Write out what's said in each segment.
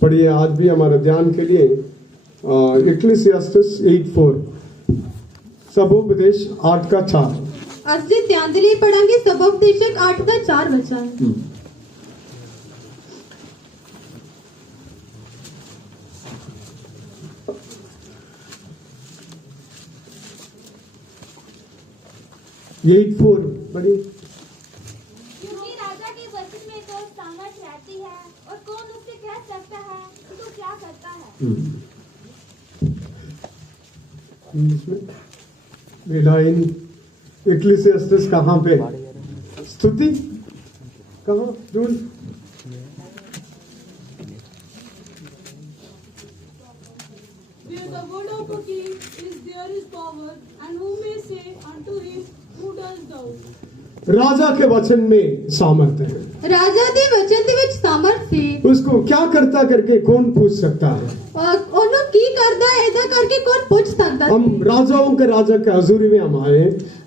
पढ़िए आज भी हमारे ध्यान के लिए इक्लेसियास्टिस 8:4 सबोपदेश 8:4। आज जे ध्यान के लिए पढ़ेंगे सबोपदेशक 8:4 वचन। ये 8:4 पढ़िए। क्योंकि राजा के वचन में तो सामर्थ रहती है और कौन उससे कह सकता है कि तू क्या करता है। मेरा इन इक्लेसियास्टिस कहाँ पे स्तुति कहाँ ढूंढ Where the word of a king is, there is power, and who may say unto him, who does thou? राजा के वचन में सामर्थ है। राजा दे वचन दे विच सामर्थ सी। उसको क्या करता करके कौन पूछ सकता है। ओनो की करदा ऐदा करके कौन पूछ सकता है। हम राजाओं के राजा के हजूरी में हम आए।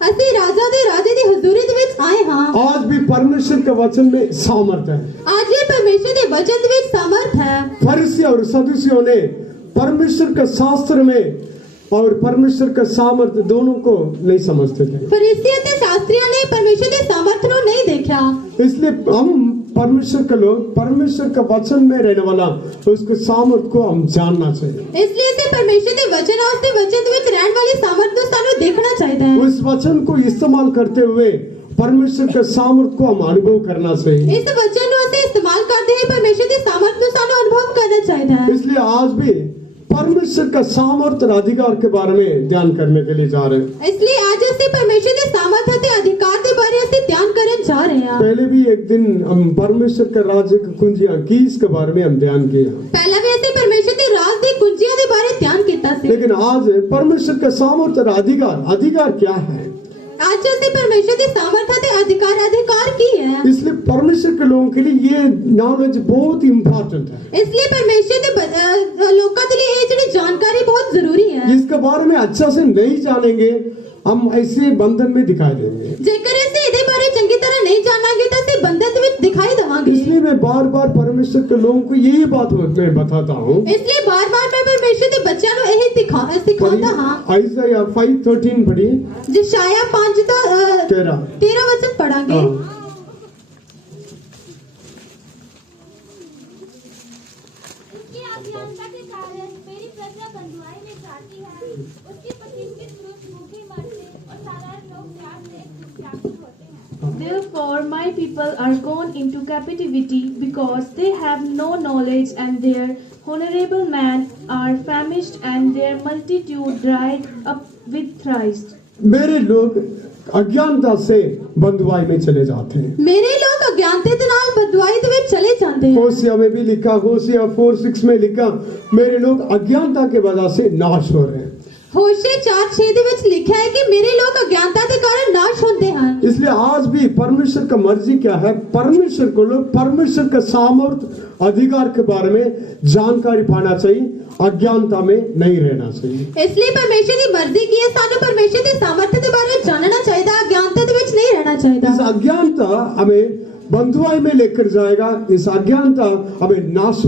असी राजा दे हजूरी दे विच आए हां। आज भी परमेश्वर के वचन में सामर्थ है। आज भी परमेश्वर दे वचन दे विच सामर्थ है। फरीसी और सदूसियों ने परमेश्वर के शास्त्र में और परमेश्वर का सामर्थ्य दोनों को नहीं समझते थे। फरीसी और शास्त्रियों ने परमेश्वर के सामर्थ्य को नहीं देखा। इसलिए हम परमेश्वर के लोग परमेश्वर का वचन में रहने वाला उसके सामर्थ्य को हम जानना चाहिए। इसलिए से परमेश्वर के वचन और उसके वचन विच रहने वाली सामर्थ्य को सानू देखना चाहिए। उस वचन को इस्तेमाल करते हुए परमेश्वर के सामर्थ्य को हम अनुभव करना चाहिए। इस वचन को से इस्तेमाल करते हैं परमेश्वर के सामर्थ्य को सानू अनुभव करना चाहिए। इसलिए आज भी परमेश्वर का सामर्थ्य और अधिकार के बारे में ध्यान करने के लिए जा रहे हैं। इसलिए आज से परमेश्वर के सामर्थ्य और अधिकार के बारे में ध्यान करने जा रहे हैं। पहले भी एक दिन हम परमेश्वर के राज्य की कुंजियां कीज के बारे में हम ध्यान किया। पहला भी ऐसे परमेश्वर के राज की कुंजियों के बारे में ध्यान किया से। लेकिन आज परमेश्वर का सामर्थ्य और अधिकार क्या है। आज से परमेश्वर के सामर्थ्य और अधिकार की है। इसलिए परमेश्वर के लोगों के लिए ये नॉलेज बहुत इम्पोर्टेंट है। इसलिए परमेश्वर के लोगों के लिए ये जानकारी बहुत जरूरी है। इसके बारे में अच्छा से नहीं जानेंगे हम ऐसे बंधन में दिखाई देंगे। जेकर ऐसे इधे बारे चंगी तरह नहीं जानांगे तो ऐसे बंधन में दिखाई देवांगे। इसलिए मैं बार-बार परमेश्वर के लोगों को यही बात मैं बताता हूँ। इसलिए बार-बार मैं परमेश्वर के बच्चों को यही सिखाता हां। आइज़ाया 5:13 पढ़िए। यशायाह 5:13 वचन पढ़ांगे। उसकी अज्ञानता के कारण मेरी प्रजा बंधुआई में जाती है। उसकी प्रतिष्ठित पुरुष भूखे मरते और साधारण लोग प्यास से व्याकुल होते हैं। Therefore my people are gone into captivity because they have no knowledge, and their honorable men are famished, and their multitude dried up with thirst. मेरे लोग अज्ञानता से बंधुआई में चले जाते हैं। मेरे लोग अज्ञानता के नाल बंधुआई दे विच चले जाते हैं। होशिया में भी लिखा, होशिया 4:6 में लिखा, मेरे लोग अज्ञानता के वजह से नाश हो रहे हैं। होशे 4:6 दे विच लिखा है कि मेरे लोग अज्ञानता के कारण नाश होते हैं। इसलिए आज भी परमेश्वर का मर्जी क्या है, परमेश्वर को लोग परमेश्वर का सामर्थ्य अधिकार के बारे में जानकारी पाना चाहिए, अज्ञानता में नहीं रहना चाहिए। इसलिए परमेश्वर की मर्जी की है सानू परमेश्वर के सामर्थ्य के बारे में जानना चाहिए, अज्ञानता के विच नहीं रहना चाहिए। इस अज्ञानता हमें बंधुआई में लेकर जाएगा, इस अज्ञानता हमें नाश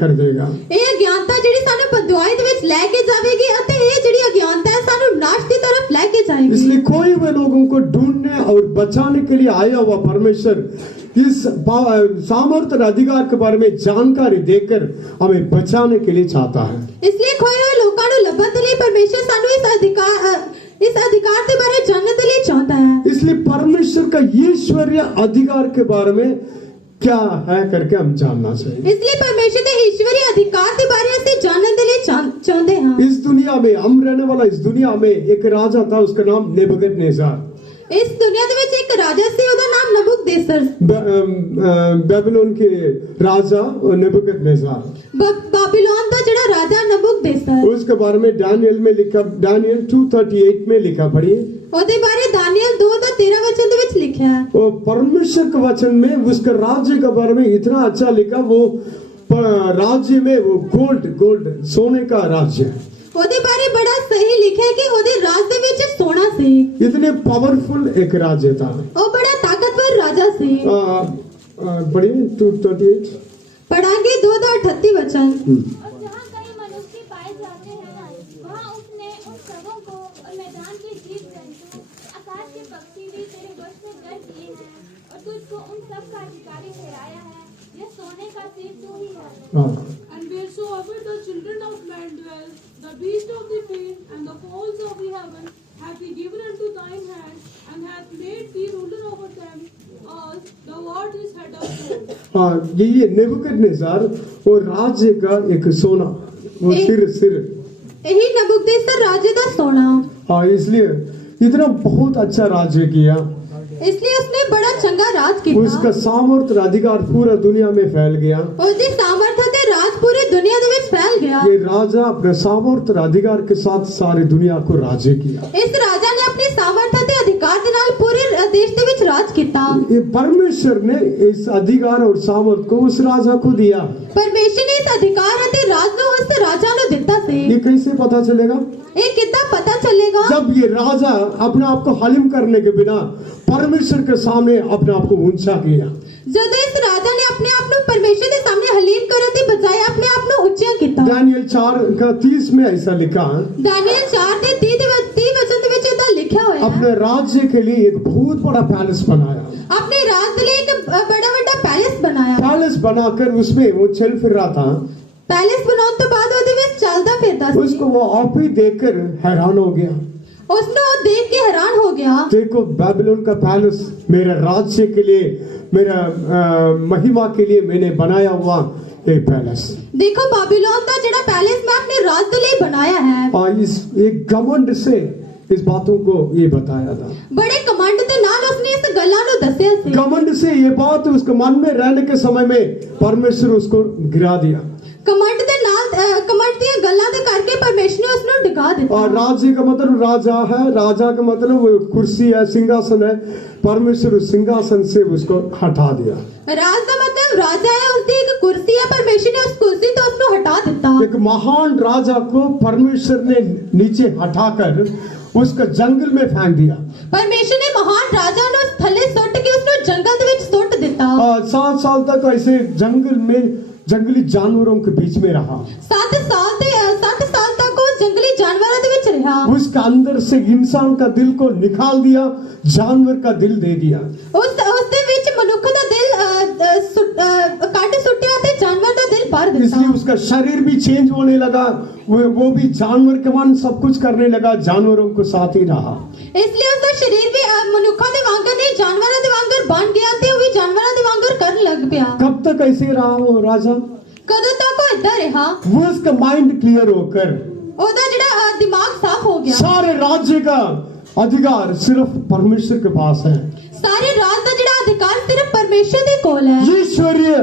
कर देगा। ये अज्ञानता जेडी सानू बंधुआई दे विच लेके जावेगी अते ये जेडी अज्ञानता है सानू नाश की तरफ लेके जाएगी। इसलिए कोई भी लोगों को ढूंढने और बचाने के लिए आया हुआ परमेश्वर इस सामर्थ्य और अधिकार के बारे में जानकारी देकर हमें बचाने के लिए चाहता है। इसलिए खोए हुए लोगों को लभन के लिए परमेश्वर सानू इस अधिकार के बारे में जानने के लिए चाहता है। इसलिए परमेश्वर का ईश्वरीय अधिकार के बारे में क्या है करके हम जानना चाहिए। इसलिए परमेश्वर के ईश्वरीय अधिकार के बारे में जानने के लिए चाहते हैं। इस दुनिया में हम रहने वाला इस दुनिया में एक राजा था, उसका नाम नेबुकदनेस्सर। इस दुनिया दे विच एक राजा सी, ओदा नाम नबूकदनेस्सर। बेबीलोन के राजा नेबुकदनेस्सर। बाबिलोन का जेड़ा राजा नबूकदनेस्सर, उसके बारे में दानियल में लिखा, दानियल 2:38 में लिखा, पढ़िए। ओदे बारे दानियल 2:13 वचन दे विच लिखा है। वो परमेश्वर के वचन में उसके राज्य के बारे में इतना अच्छा लिखा, वो राज्य में वो गोल्ड सोने का राज्य है। ओदे बारे बड़ा सही लिखा है कि ओदे राज दे विच सोना सी। इतने पावरफुल एक राज्य था। ओ बड़ा ताकतवर राजा सी। पढ़िए 2:38। पढ़ाएंगे 2:38 वचन। और जहाँ कई मनुष्य पाए जाते हैं वहाँ उसने उन सबों को और मैदान के जीव जंतु आकाश के पक्षी भी तेरे वश से कर दिए हैं और तुझको उन सब का अधिकारी ठहराया है। यह सोने का सिर तू ही है। हाँ, And wheresoever the children of men dwell, the beasts of the field and the fowls of the heaven hath he given unto thine hand, and hath made thee ruler over them all. The Lord is head of gold. हाँ, ये Nebuchadnezzar वो राज्य का एक सोना, वो सिर। यही नबूकदनेस्सर राजा का सोना। हाँ, इसलिए इतना बहुत अच्छा राज्य किया। इसलिए उसने बड़ा चंगा राज किया। उसका सामर्थ और अधिकार पूरा दुनिया में फैल गया। उसकी सामर्थ ते राज पूरी दुनिया दे विच फैल गया। ये राजा अपने सामर्थ और अधिकार के साथ सारी दुनिया को राज्य किया। इस राजा ने अपनी सामर्थ ते अधिकार दे नाल पूरे देश दे विच राज किया। ये परमेश्वर ने इस अधिकार और सामर्थ को उस राजा को दिया। परमेश्वर ने इस अधिकार ते राज को उस राजा ने दिता से। ये कैसे पता चलेगा? ये कितना पता चलेगा? जब ये राजा अपने आप को हलीम करने के बिना परमेश्वर के सामने अपने आप को ऊंचा किया। जब इस राजा ने अपने आप को परमेश्वर के सामने हलीम करने के बजाय अपने आप को ऊंचा किया। दानियल 4:30 में ऐसा लिखा है। दानियल 4:30 वचन दे विच इदा लिखा हुआ है। अपने राज्य के लिए एक बहुत बड़ा पैलेस बनाया। अपने राज के लिए एक बड़ा पैलेस बनाया। पैलेस बनाकर उसमें वो चल फिर रहा था। पैलेस बनाने तो बाद ਉਹਦੇ ਵਿੱਚ चलता फिरता ਸੀ। उसको वो आप ही देखकर हैरान हो गया। उसने वो देख के हैरान हो गया। देखो बेबीलोन का पैलेस मेरे राज्य के लिए, मेरा महिमा के लिए मैंने बनाया हुआ एक पैलेस। देखो बाबिलोन का जेड़ा पैलेस मैं अपने राज के लिए बनाया है। और इस एक घमंड से इस बातों को ये बताया था। बड़े कमांड के नाल उसने इस गल्ला नु दस्या सी। घमंड से ये बात उसके मन में रहने के समय में परमेश्वर उसको गिरा दिया। कमांड के नाल कमांड दी गल्ला दे करके परमेश्वर ने उसनु डिगा दिया। और राज्य का मतलब राजा है, राजा का मतलब वो कुर्सी है, सिंहासन है। परमेश्वर उस सिंहासन से उसको हटा दिया। राज का मतलब राजा है, उसकी एक कुर्सी है, परमेश्वर ने उस कुर्सी तो उसनु हटा दिया। एक महान राजा को परमेश्वर ने नीचे हटाकर उसका जंगल में फेंक दिया। परमेश्वर ने महान राजा नु थले सुट के उसनु जंगल दे विच सुट दिता। 7 साल तक ऐसे जंगल में जंगली जानवरों के बीच में रहा। 7 साल तक वो जंगली जानवरों दे विच रहा। उसका अंदर से इंसान का दिल को निकाल दिया, जानवर का दिल दे दिया। उसके बीच मनुष्य का दिल काटे सुट्टे आते जानवर का दिल भर देता। इसलिए उसका शरीर भी चेंज होने लगा, वो भी जानवर के मान सब कुछ करने लगा, जानवरों को साथ ही रहा। इसलिए उसका शरीर भी मनुष्य दे वांगर नहीं जानवरों दे वांगर बन गया ते वो भी जानवरों दे वांगर करने लग गया। कब तक ऐसे रहा वो राजा? कदों तक वो इधर रहा? वो उसका माइंड क्लियर होकर ओदा जेड़ा दिमाग साफ हो गया। सारे राज्य का अधिकार सिर्फ परमेश्वर के पास है। सारे राज का जेड़ा अधिकार सिर्फ परमेश्वर दे कोल है। ईश्वरीय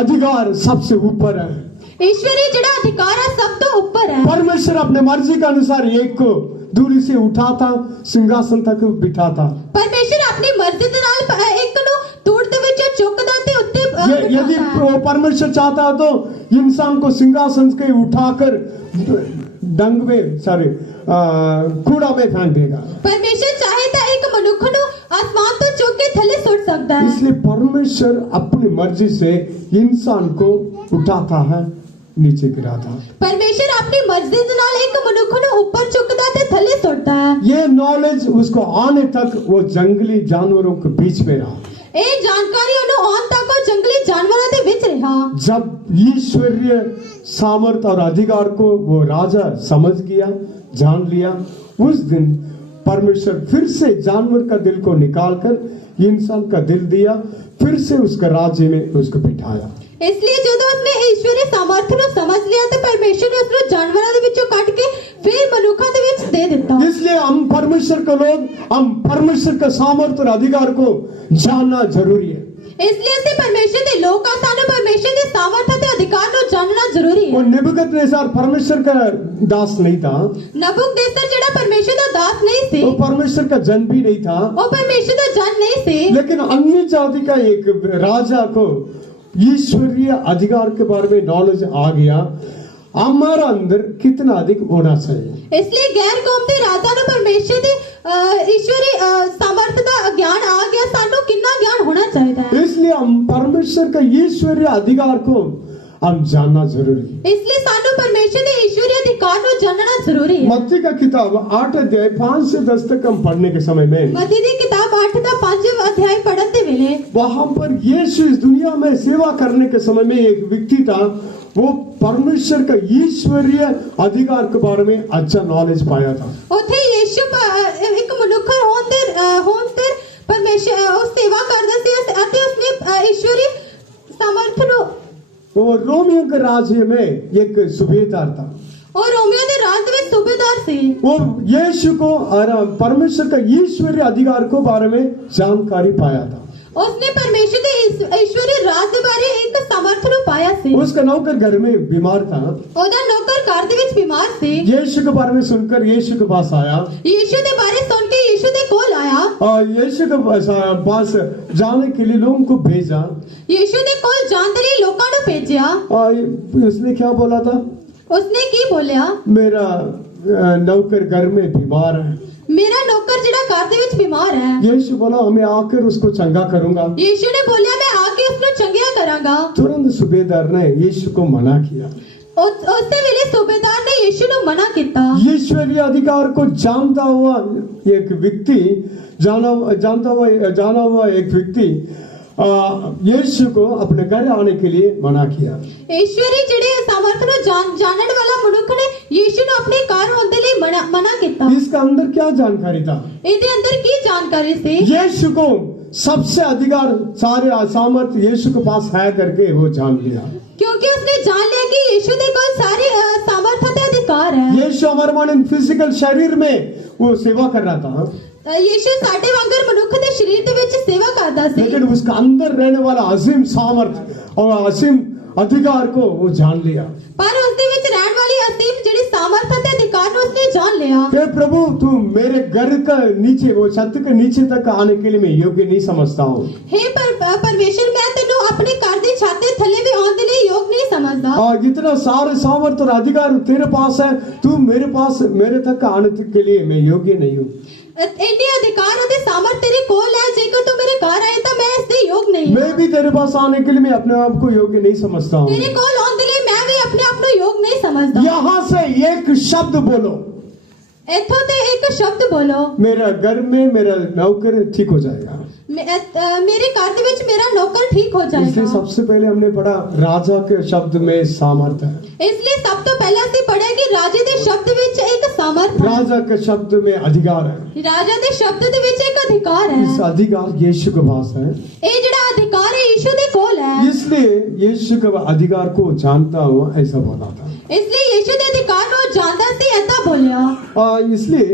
अधिकार सबसे ऊपर है। ईश्वरीय जेड़ा अधिकार है सब तो ऊपर है। परमेश्वर अपने मर्जी के अनुसार एक को दूरी से उठाता, सिंहासन तक बिठाता। परमेश्वर अपनी मर्जी दे नाल एक नु तोड़ दे विच चुकदा ते उत्ते यदि परमेश्वर चाहता तो इंसान को सिंहासन के उठाकर डंग में कूड़ा में फेंक देगा। परमेश्वर चाहे तो एक मनुष्य नु आसमान तो चुक के थले सुट सकता है। इसलिए परमेश्वर अपनी मर्जी से इंसान को उठाता है, नीचे गिराता है। परमेश्वर अपनी मर्जी से नाल एक मनुष्य नु ऊपर चुकदा ते थले सुटता है। ये नॉलेज उसको आने तक वो जंगली जानवरों के बीच में रहा। ए जानकारी उन्हें ऑन तक वो जंगली जानवरों दे विच रहा। जब ईश्वरीय सामर्थ और अधिकार को वो राजा समझ गया, जान लिया, उस दिन परमेश्वर फिर से जानवर का दिल को निकालकर इंसान का दिल दिया, फिर से उसका राज्य में उसको बिठाया। इसलिए जो उसने ईश्वरीय सामर्थ्य को समझ लिया तो परमेश्वर ने उसको जानवरों दे विचों काट के फिर मनुष्यों दे विच दे दिता। इसलिए हम परमेश्वर के लोग, हम परमेश्वर का सामर्थ्य और अधिकार को जानना जरूरी है। इसलिए से परमेश्वर के लोग का सानो परमेश्वर के सामर्थ्य और अधिकार को जानना जरूरी वो है। नेबुकदनेस्सर परमेश्वर का दास नहीं था। नबूकदनेस्सर जेड़ा परमेश्वर का दास नहीं थे, वो परमेश्वर का जन भी नहीं था। वो परमेश्वर का जन नहीं थे। लेकिन अन्य जाति का एक राजा को ईश्वरीय अधिकार के बारे में नॉलेज आ गया। हमारा अंदर कितना अधिक होना चाहिए। इसलिए गैर कौम के राजा ने परमेश्वर के ईश्वरीय सामर्थ्य का ज्ञान आ गया, सानू कितना ज्ञान होना चाहिए। इसलिए हम परमेश्वर का ईश्वरीय अधिकार को हम जानना जरूरी है। इसलिए सानू परमेश्वर के ईश्वरीय अधिकार को जानना जरूरी है। मत्ती का किताब 8 अध्याय 5 से 10 तक हम पढ़ने के समय में मत्ती की किताब 8 का 5 अध्याय पढ़ते वेले वहां पर यीशु इस दुनिया में सेवा करने के समय में एक व्यक्ति था, वो परमेश्वर का ईश्वरीय अधिकार के बारे में अच्छा नॉलेज पाया था। उथे यीशु एक मनुख होंते परमेश्वर उस सेवा करदा सी अते उसने ईश्वरीय सामर्थ्य नु वो रोमियो के राज्य में एक सुबेदार था और रोमियो के राज में सूबेदार सी। वो यीशु को और परमेश्वर का ईश्वरीय अधिकार को बारे में जानकारी पाया था। उसने परमेश्वर के ईश्वरीय राज के बारे एक सामर्थ्य नु पाया सी। उसका नौकर घर में बीमार था, ओदा नौकर घर दे विच बीमार सी। यीशु के बारे में सुनकर यीशु के पास आया, यीशु के बारे सुन के यीशु के कोल आया और यीशु के पास जाने के लिए लोगों को भेजा। यीशु ने कोल जानते लिए लोकां नु भेजिया। और उसने क्या बोला था? उसने की बोलिया, मेरा नौकर घर में बीमार है। मेरा नौकर जिड़ा घर दे विच बीमार है। यीशु बोला मैं आकर उसको चंगा करूंगा। यीशु ने बोलिया मैं आके उसको चंगिया करांगा। तुरंत सूबेदार ने यीशु को मना किया। उससे वेले सूबेदार ने यीशु नु मना किया। ईश्वरीय अधिकार को जानता हुआ एक व्यक्ति जाना हुआ एक व्यक्ति यीशु को अपने घर आने के लिए मना किया। ईश्वरी जिड़े सामर्थ्य नु जानने वाला मनुख ने यीशु नु अपने घर आने लिए मना किया। इसका अंदर क्या जानकारी था? इदे अंदर की जानकारी से यीशु को सबसे अधिकार सारे सामर्थ्य यीशु के पास है करके वो जान लिया, क्योंकि उसने जान लिया कि यीशु के पास सारे सामर्थ्य ते अधिकार है। यीशु हमारे माने फिजिकल शरीर में वो सेवा कर रहा था, यीशु साडे वांगर मनुख दे शरीर दे विच सेवा करदा सी, लेकिन उसका अंदर रहने वाला असीम सामर्थ्य और असीम अधिकार को वो जान लिया। पर उसदे विच रहने वाली असीम जिहड़ी सामर्थ्य ते अधिकार नु उसने जान लिया। हे प्रभु, तू मेरे घर का नीचे वो छत के नीचे तक आने के लिए मैं योग्य नहीं समझता हूँ। हे परमेश्वर, मैं तेनु अपने घर दी छत दे थल्ले भी आने के लिए योग्य नहीं समझदा। और इतना सारे सामर्थ्य और अधिकार तेरे पास है, तू मेरे तक आने के लिए मैं योग्य नहीं हूँ। इतने अधिकार और सामर्थ्य तेरे कोल है, जेकर तू मेरे घर आए तो मैं इससे योग्य नहीं। मैं भी तेरे पास आने के लिए मैं अपने आप को योग्य नहीं समझता हूँ। तेरे कोल आने के लिए मैं भी अपने आप को योग्य नहीं समझदा। यहाँ से एक शब्द बोलो, इथों ते एक शब्द बोलो, मेरा घर में मेरा नौकर ठीक हो जाएगा। मेरे घर दे विच मेरा नौकर ठीक हो इसलिए जाएगा। सबसे पहले हमने पढ़ा राजा के शब्द में सामर्थ्य है। इसलिए सब तो पहला से पढ़ा कि राजे दे शब्द विच एक सामर्थ है। राजा के शब्द में अधिकार है। राजा दे शब्द दे विच एक अधिकार है। इस अधिकार यीशु के पास है। ए जिहड़ा अधिकार है यीशु दे कोल है। इसलिए यीशु के अधिकार को जानता हुआ ऐसा बोला था। इसलिए यीशु दे अधिकार को जानता सी ऐसा बोलिया। इसलिए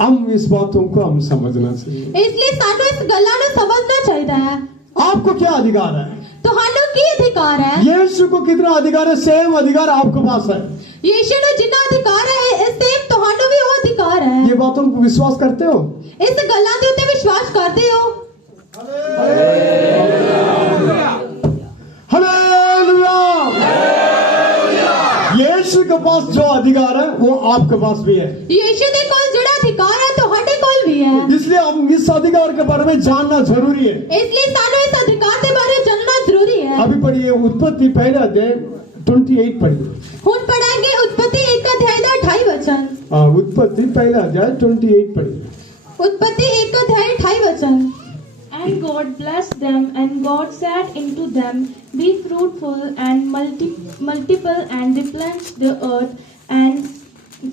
हम इस बातों को हम समझना चाहिए। इसलिए सानू इस गल्ला नु समझना चाहिए है। आपको क्या अधिकार है? तुहानू की अधिकार है? यीशु को कितना अधिकार है? सेम अधिकार आपके पास है। यीशु नु जितना अधिकार है सेम तुहानू भी वो अधिकार है। ये बातों को विश्वास करते हो? इस गल्ला दे उत्ते विश्वास करते हो? हालेलुया! यीशु के पास जो अधिकार है वो आपके पास भी है। यीशु दे कोल जिहड़ा अधिकार है तुहाडे कोल भी है। इसलिए हम इस अधिकार के बारे में जानना जरूरी है। इसलिए सानू इस अधिकार के बारे में जानना जरूरी है। अभी पढ़िए उत्पत्ति पहले अध्याय 28 पढ़िए। हुन पढ़ाएंगे उत्पत्ति 1 अध्याय दा 28 वचन। उत्पत्ति पहला अध्याय 28 पढ़िए। उत्पत्ति 1 अध्याय 28 वचन। And God blessed them, and God said unto them, Be fruitful and multiple, and replenish the earth, and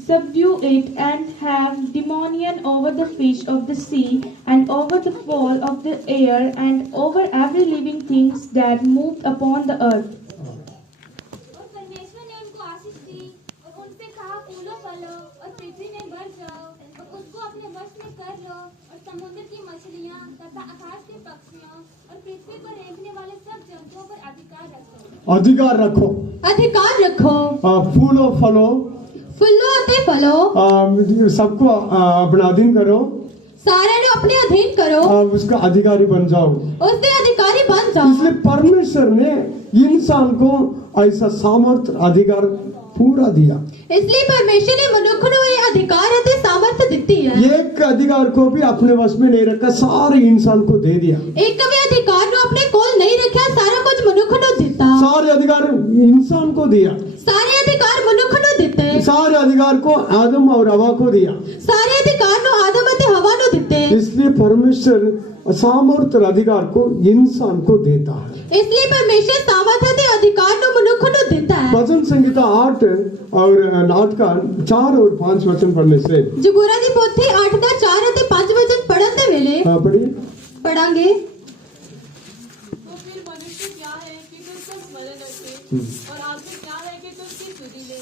subdue it, and have dominion over the fish of the sea, and over the fowl of the air, and over every living thing that moved upon the earth. और परमेश्वर ने उनको आशीष दी और उनसे कहा, फूलो फलो और पृथ्वी में बढ़ जाओ और उसको अपने वश में कर लो, और समुद्र की मछलियां तथा आकाश के पक्षियों और पृथ्वी पर रेंगने वाले सब जंतुओं पर अधिकार रखो। अधिकार रखो। अधिकार रखो। फूलो फलो फूलो अते फलो सबको अपना अधीन करो। सारे ने अपने अधीन करो। उसका अधिकारी बन जाओ। उसके अधिकारी बन जाओ। इसलिए परमेश्वर ने इंसान को ऐसा सामर्थ्य अधिकार पूरा दिया। इसलिए परमेश्वर ने मनुष्य को ये अधिकार अते सामर्थ्य दी है। एक अधिकार को भी अपने वश में नहीं रखा, सारे इंसान को दे दिया। एक भी अधिकार को अपने कोल सारे अधिकार इंसान को दिया, ਸਾਰੇ ਅਧਿਕਾਰ ਮਨੁੱਖ ਨੂੰ ਦਿੱਤੇ, सारे अधिकार को आदम और हवा को दिया। ਸਾਰੇ ਅਧਿਕਾਰ ਨੂੰ ਆਦਮ ਅਤੇ ਹਵਾ ਨੂੰ ਦਿੱਤੇ। इसलिए परमेश्वर सामर्थ और अधिकार को इंसान को देता है। ਇਸ ਲਈ ਪਰਮੇਸ਼ਰ ਸਾਮਰਥ ਅਤੇ ਅਧਿਕਾਰ ਨੂੰ ਮਨੁੱਖ ਨੂੰ ਦਿੰਦਾ ਹੈ। भजन संहिता 8 और 8 का 4 और 5 वचन पढ़ने से ਜਬੂਰਾ ਦੀ ਪੋਥੀ 8 ਦਾ 4 ਅਤੇ 5 ਵਚਨ ਪੜਨ ਦੇ ਵੇਲੇ पढ़िए। ਪੜਾਂਗੇ। तो फिर मनुष्य क्या है कि तू उसका स्मरण रखे और आदमी क्या है कि तू उसकी सुधि ले,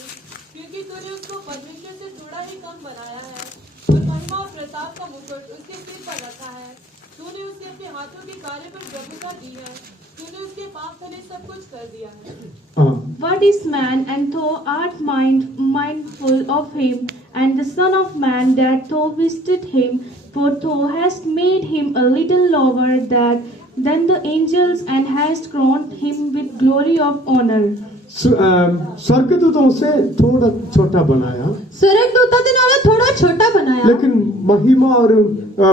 क्योंकि तूने उसको परमेश्वर से थोड़ा ही कम बनाया है और महिमा और प्रताप का मुकुट उसके सिर पर रखा है। तूने उसे अपने हाथों के कार्य पर प्रभुता दी है, तूने उसके पाप तले सब कुछ कर दिया है। हाँ, What is man, and thou art mindful of him, and the Son of Man, that thou visited him? For thou hast made him a little lower than the angels, and hast crowned him with glory of honor. स्वर्गदूतों से थोड़ा छोटा बनाया, स्वर्गदूतों ਦੇ ਨਾਲੋਂ ਥੋੜਾ ਛੋਟਾ ਬਣਾਇਆ, लेकिन महिमा और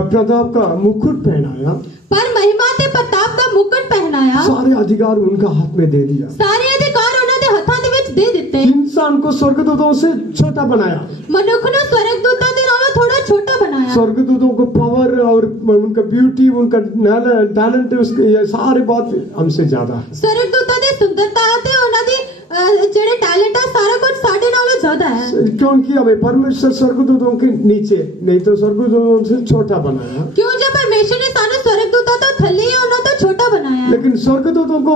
प्रताप का मुकुट पहनाया, पर महिमा ਤੇ ਪ੍ਰਤਾਪ ਦਾ ਮੁਕਟ ਪਹਿਨਾਇਆ। सारे अधिकार उनका हाथ में दे दिया। ਸਾਰੇ ਅਧਿਕਾਰ ਉਹਨਾਂ ਦੇ ਹੱਥਾਂ ਦੇ ਵਿੱਚ ਦੇ ਦਿੱਤੇ। इंसान को स्वर्गदूतों से छोटा बनाया, ਮਨੁੱਖ ਨੂੰ स्वर्गदूतों ਦੇ ਨਾਲੋਂ ਥੋੜਾ ਛੋਟਾ ਬਣਾਇਆ। स्वर्गदूतों को पावर और उनका ब्यूटी, उनका टैलेंट, उसके ये सारे बात हमसे ज्यादा है। स्वर्गदूतों ਦੀ ਸੁੰਦਰਤਾ ਤੇ ਉਹਨਾਂ ਦੀ ਜਿਹੜੇ ਟੈਲੈਂਟ ਆ ਸਾਰਾ ਕੁਝ ਸਾਡੇ ਨਾਲੋਂ ਜ਼ਿਆਦਾ ਹੈ। क्योंकि हमें परमेश्वर स्वर्गदूतों के नीचे नहीं तो स्वर्गदूतों से छोटा बनाया, ਕਿਉਂ ਜੋ ਪਰਮੇਸ਼ਰ ਨੇ ਸਾਨੂੰ स्वर्गदूतों ਤੋਂ ਥੱਲੇ ਜਾਂ ਉਹਨਾਂ ਤੋਂ ਛੋਟਾ ਬਣਾਇਆ। लेकिन स्वर्गदूतों को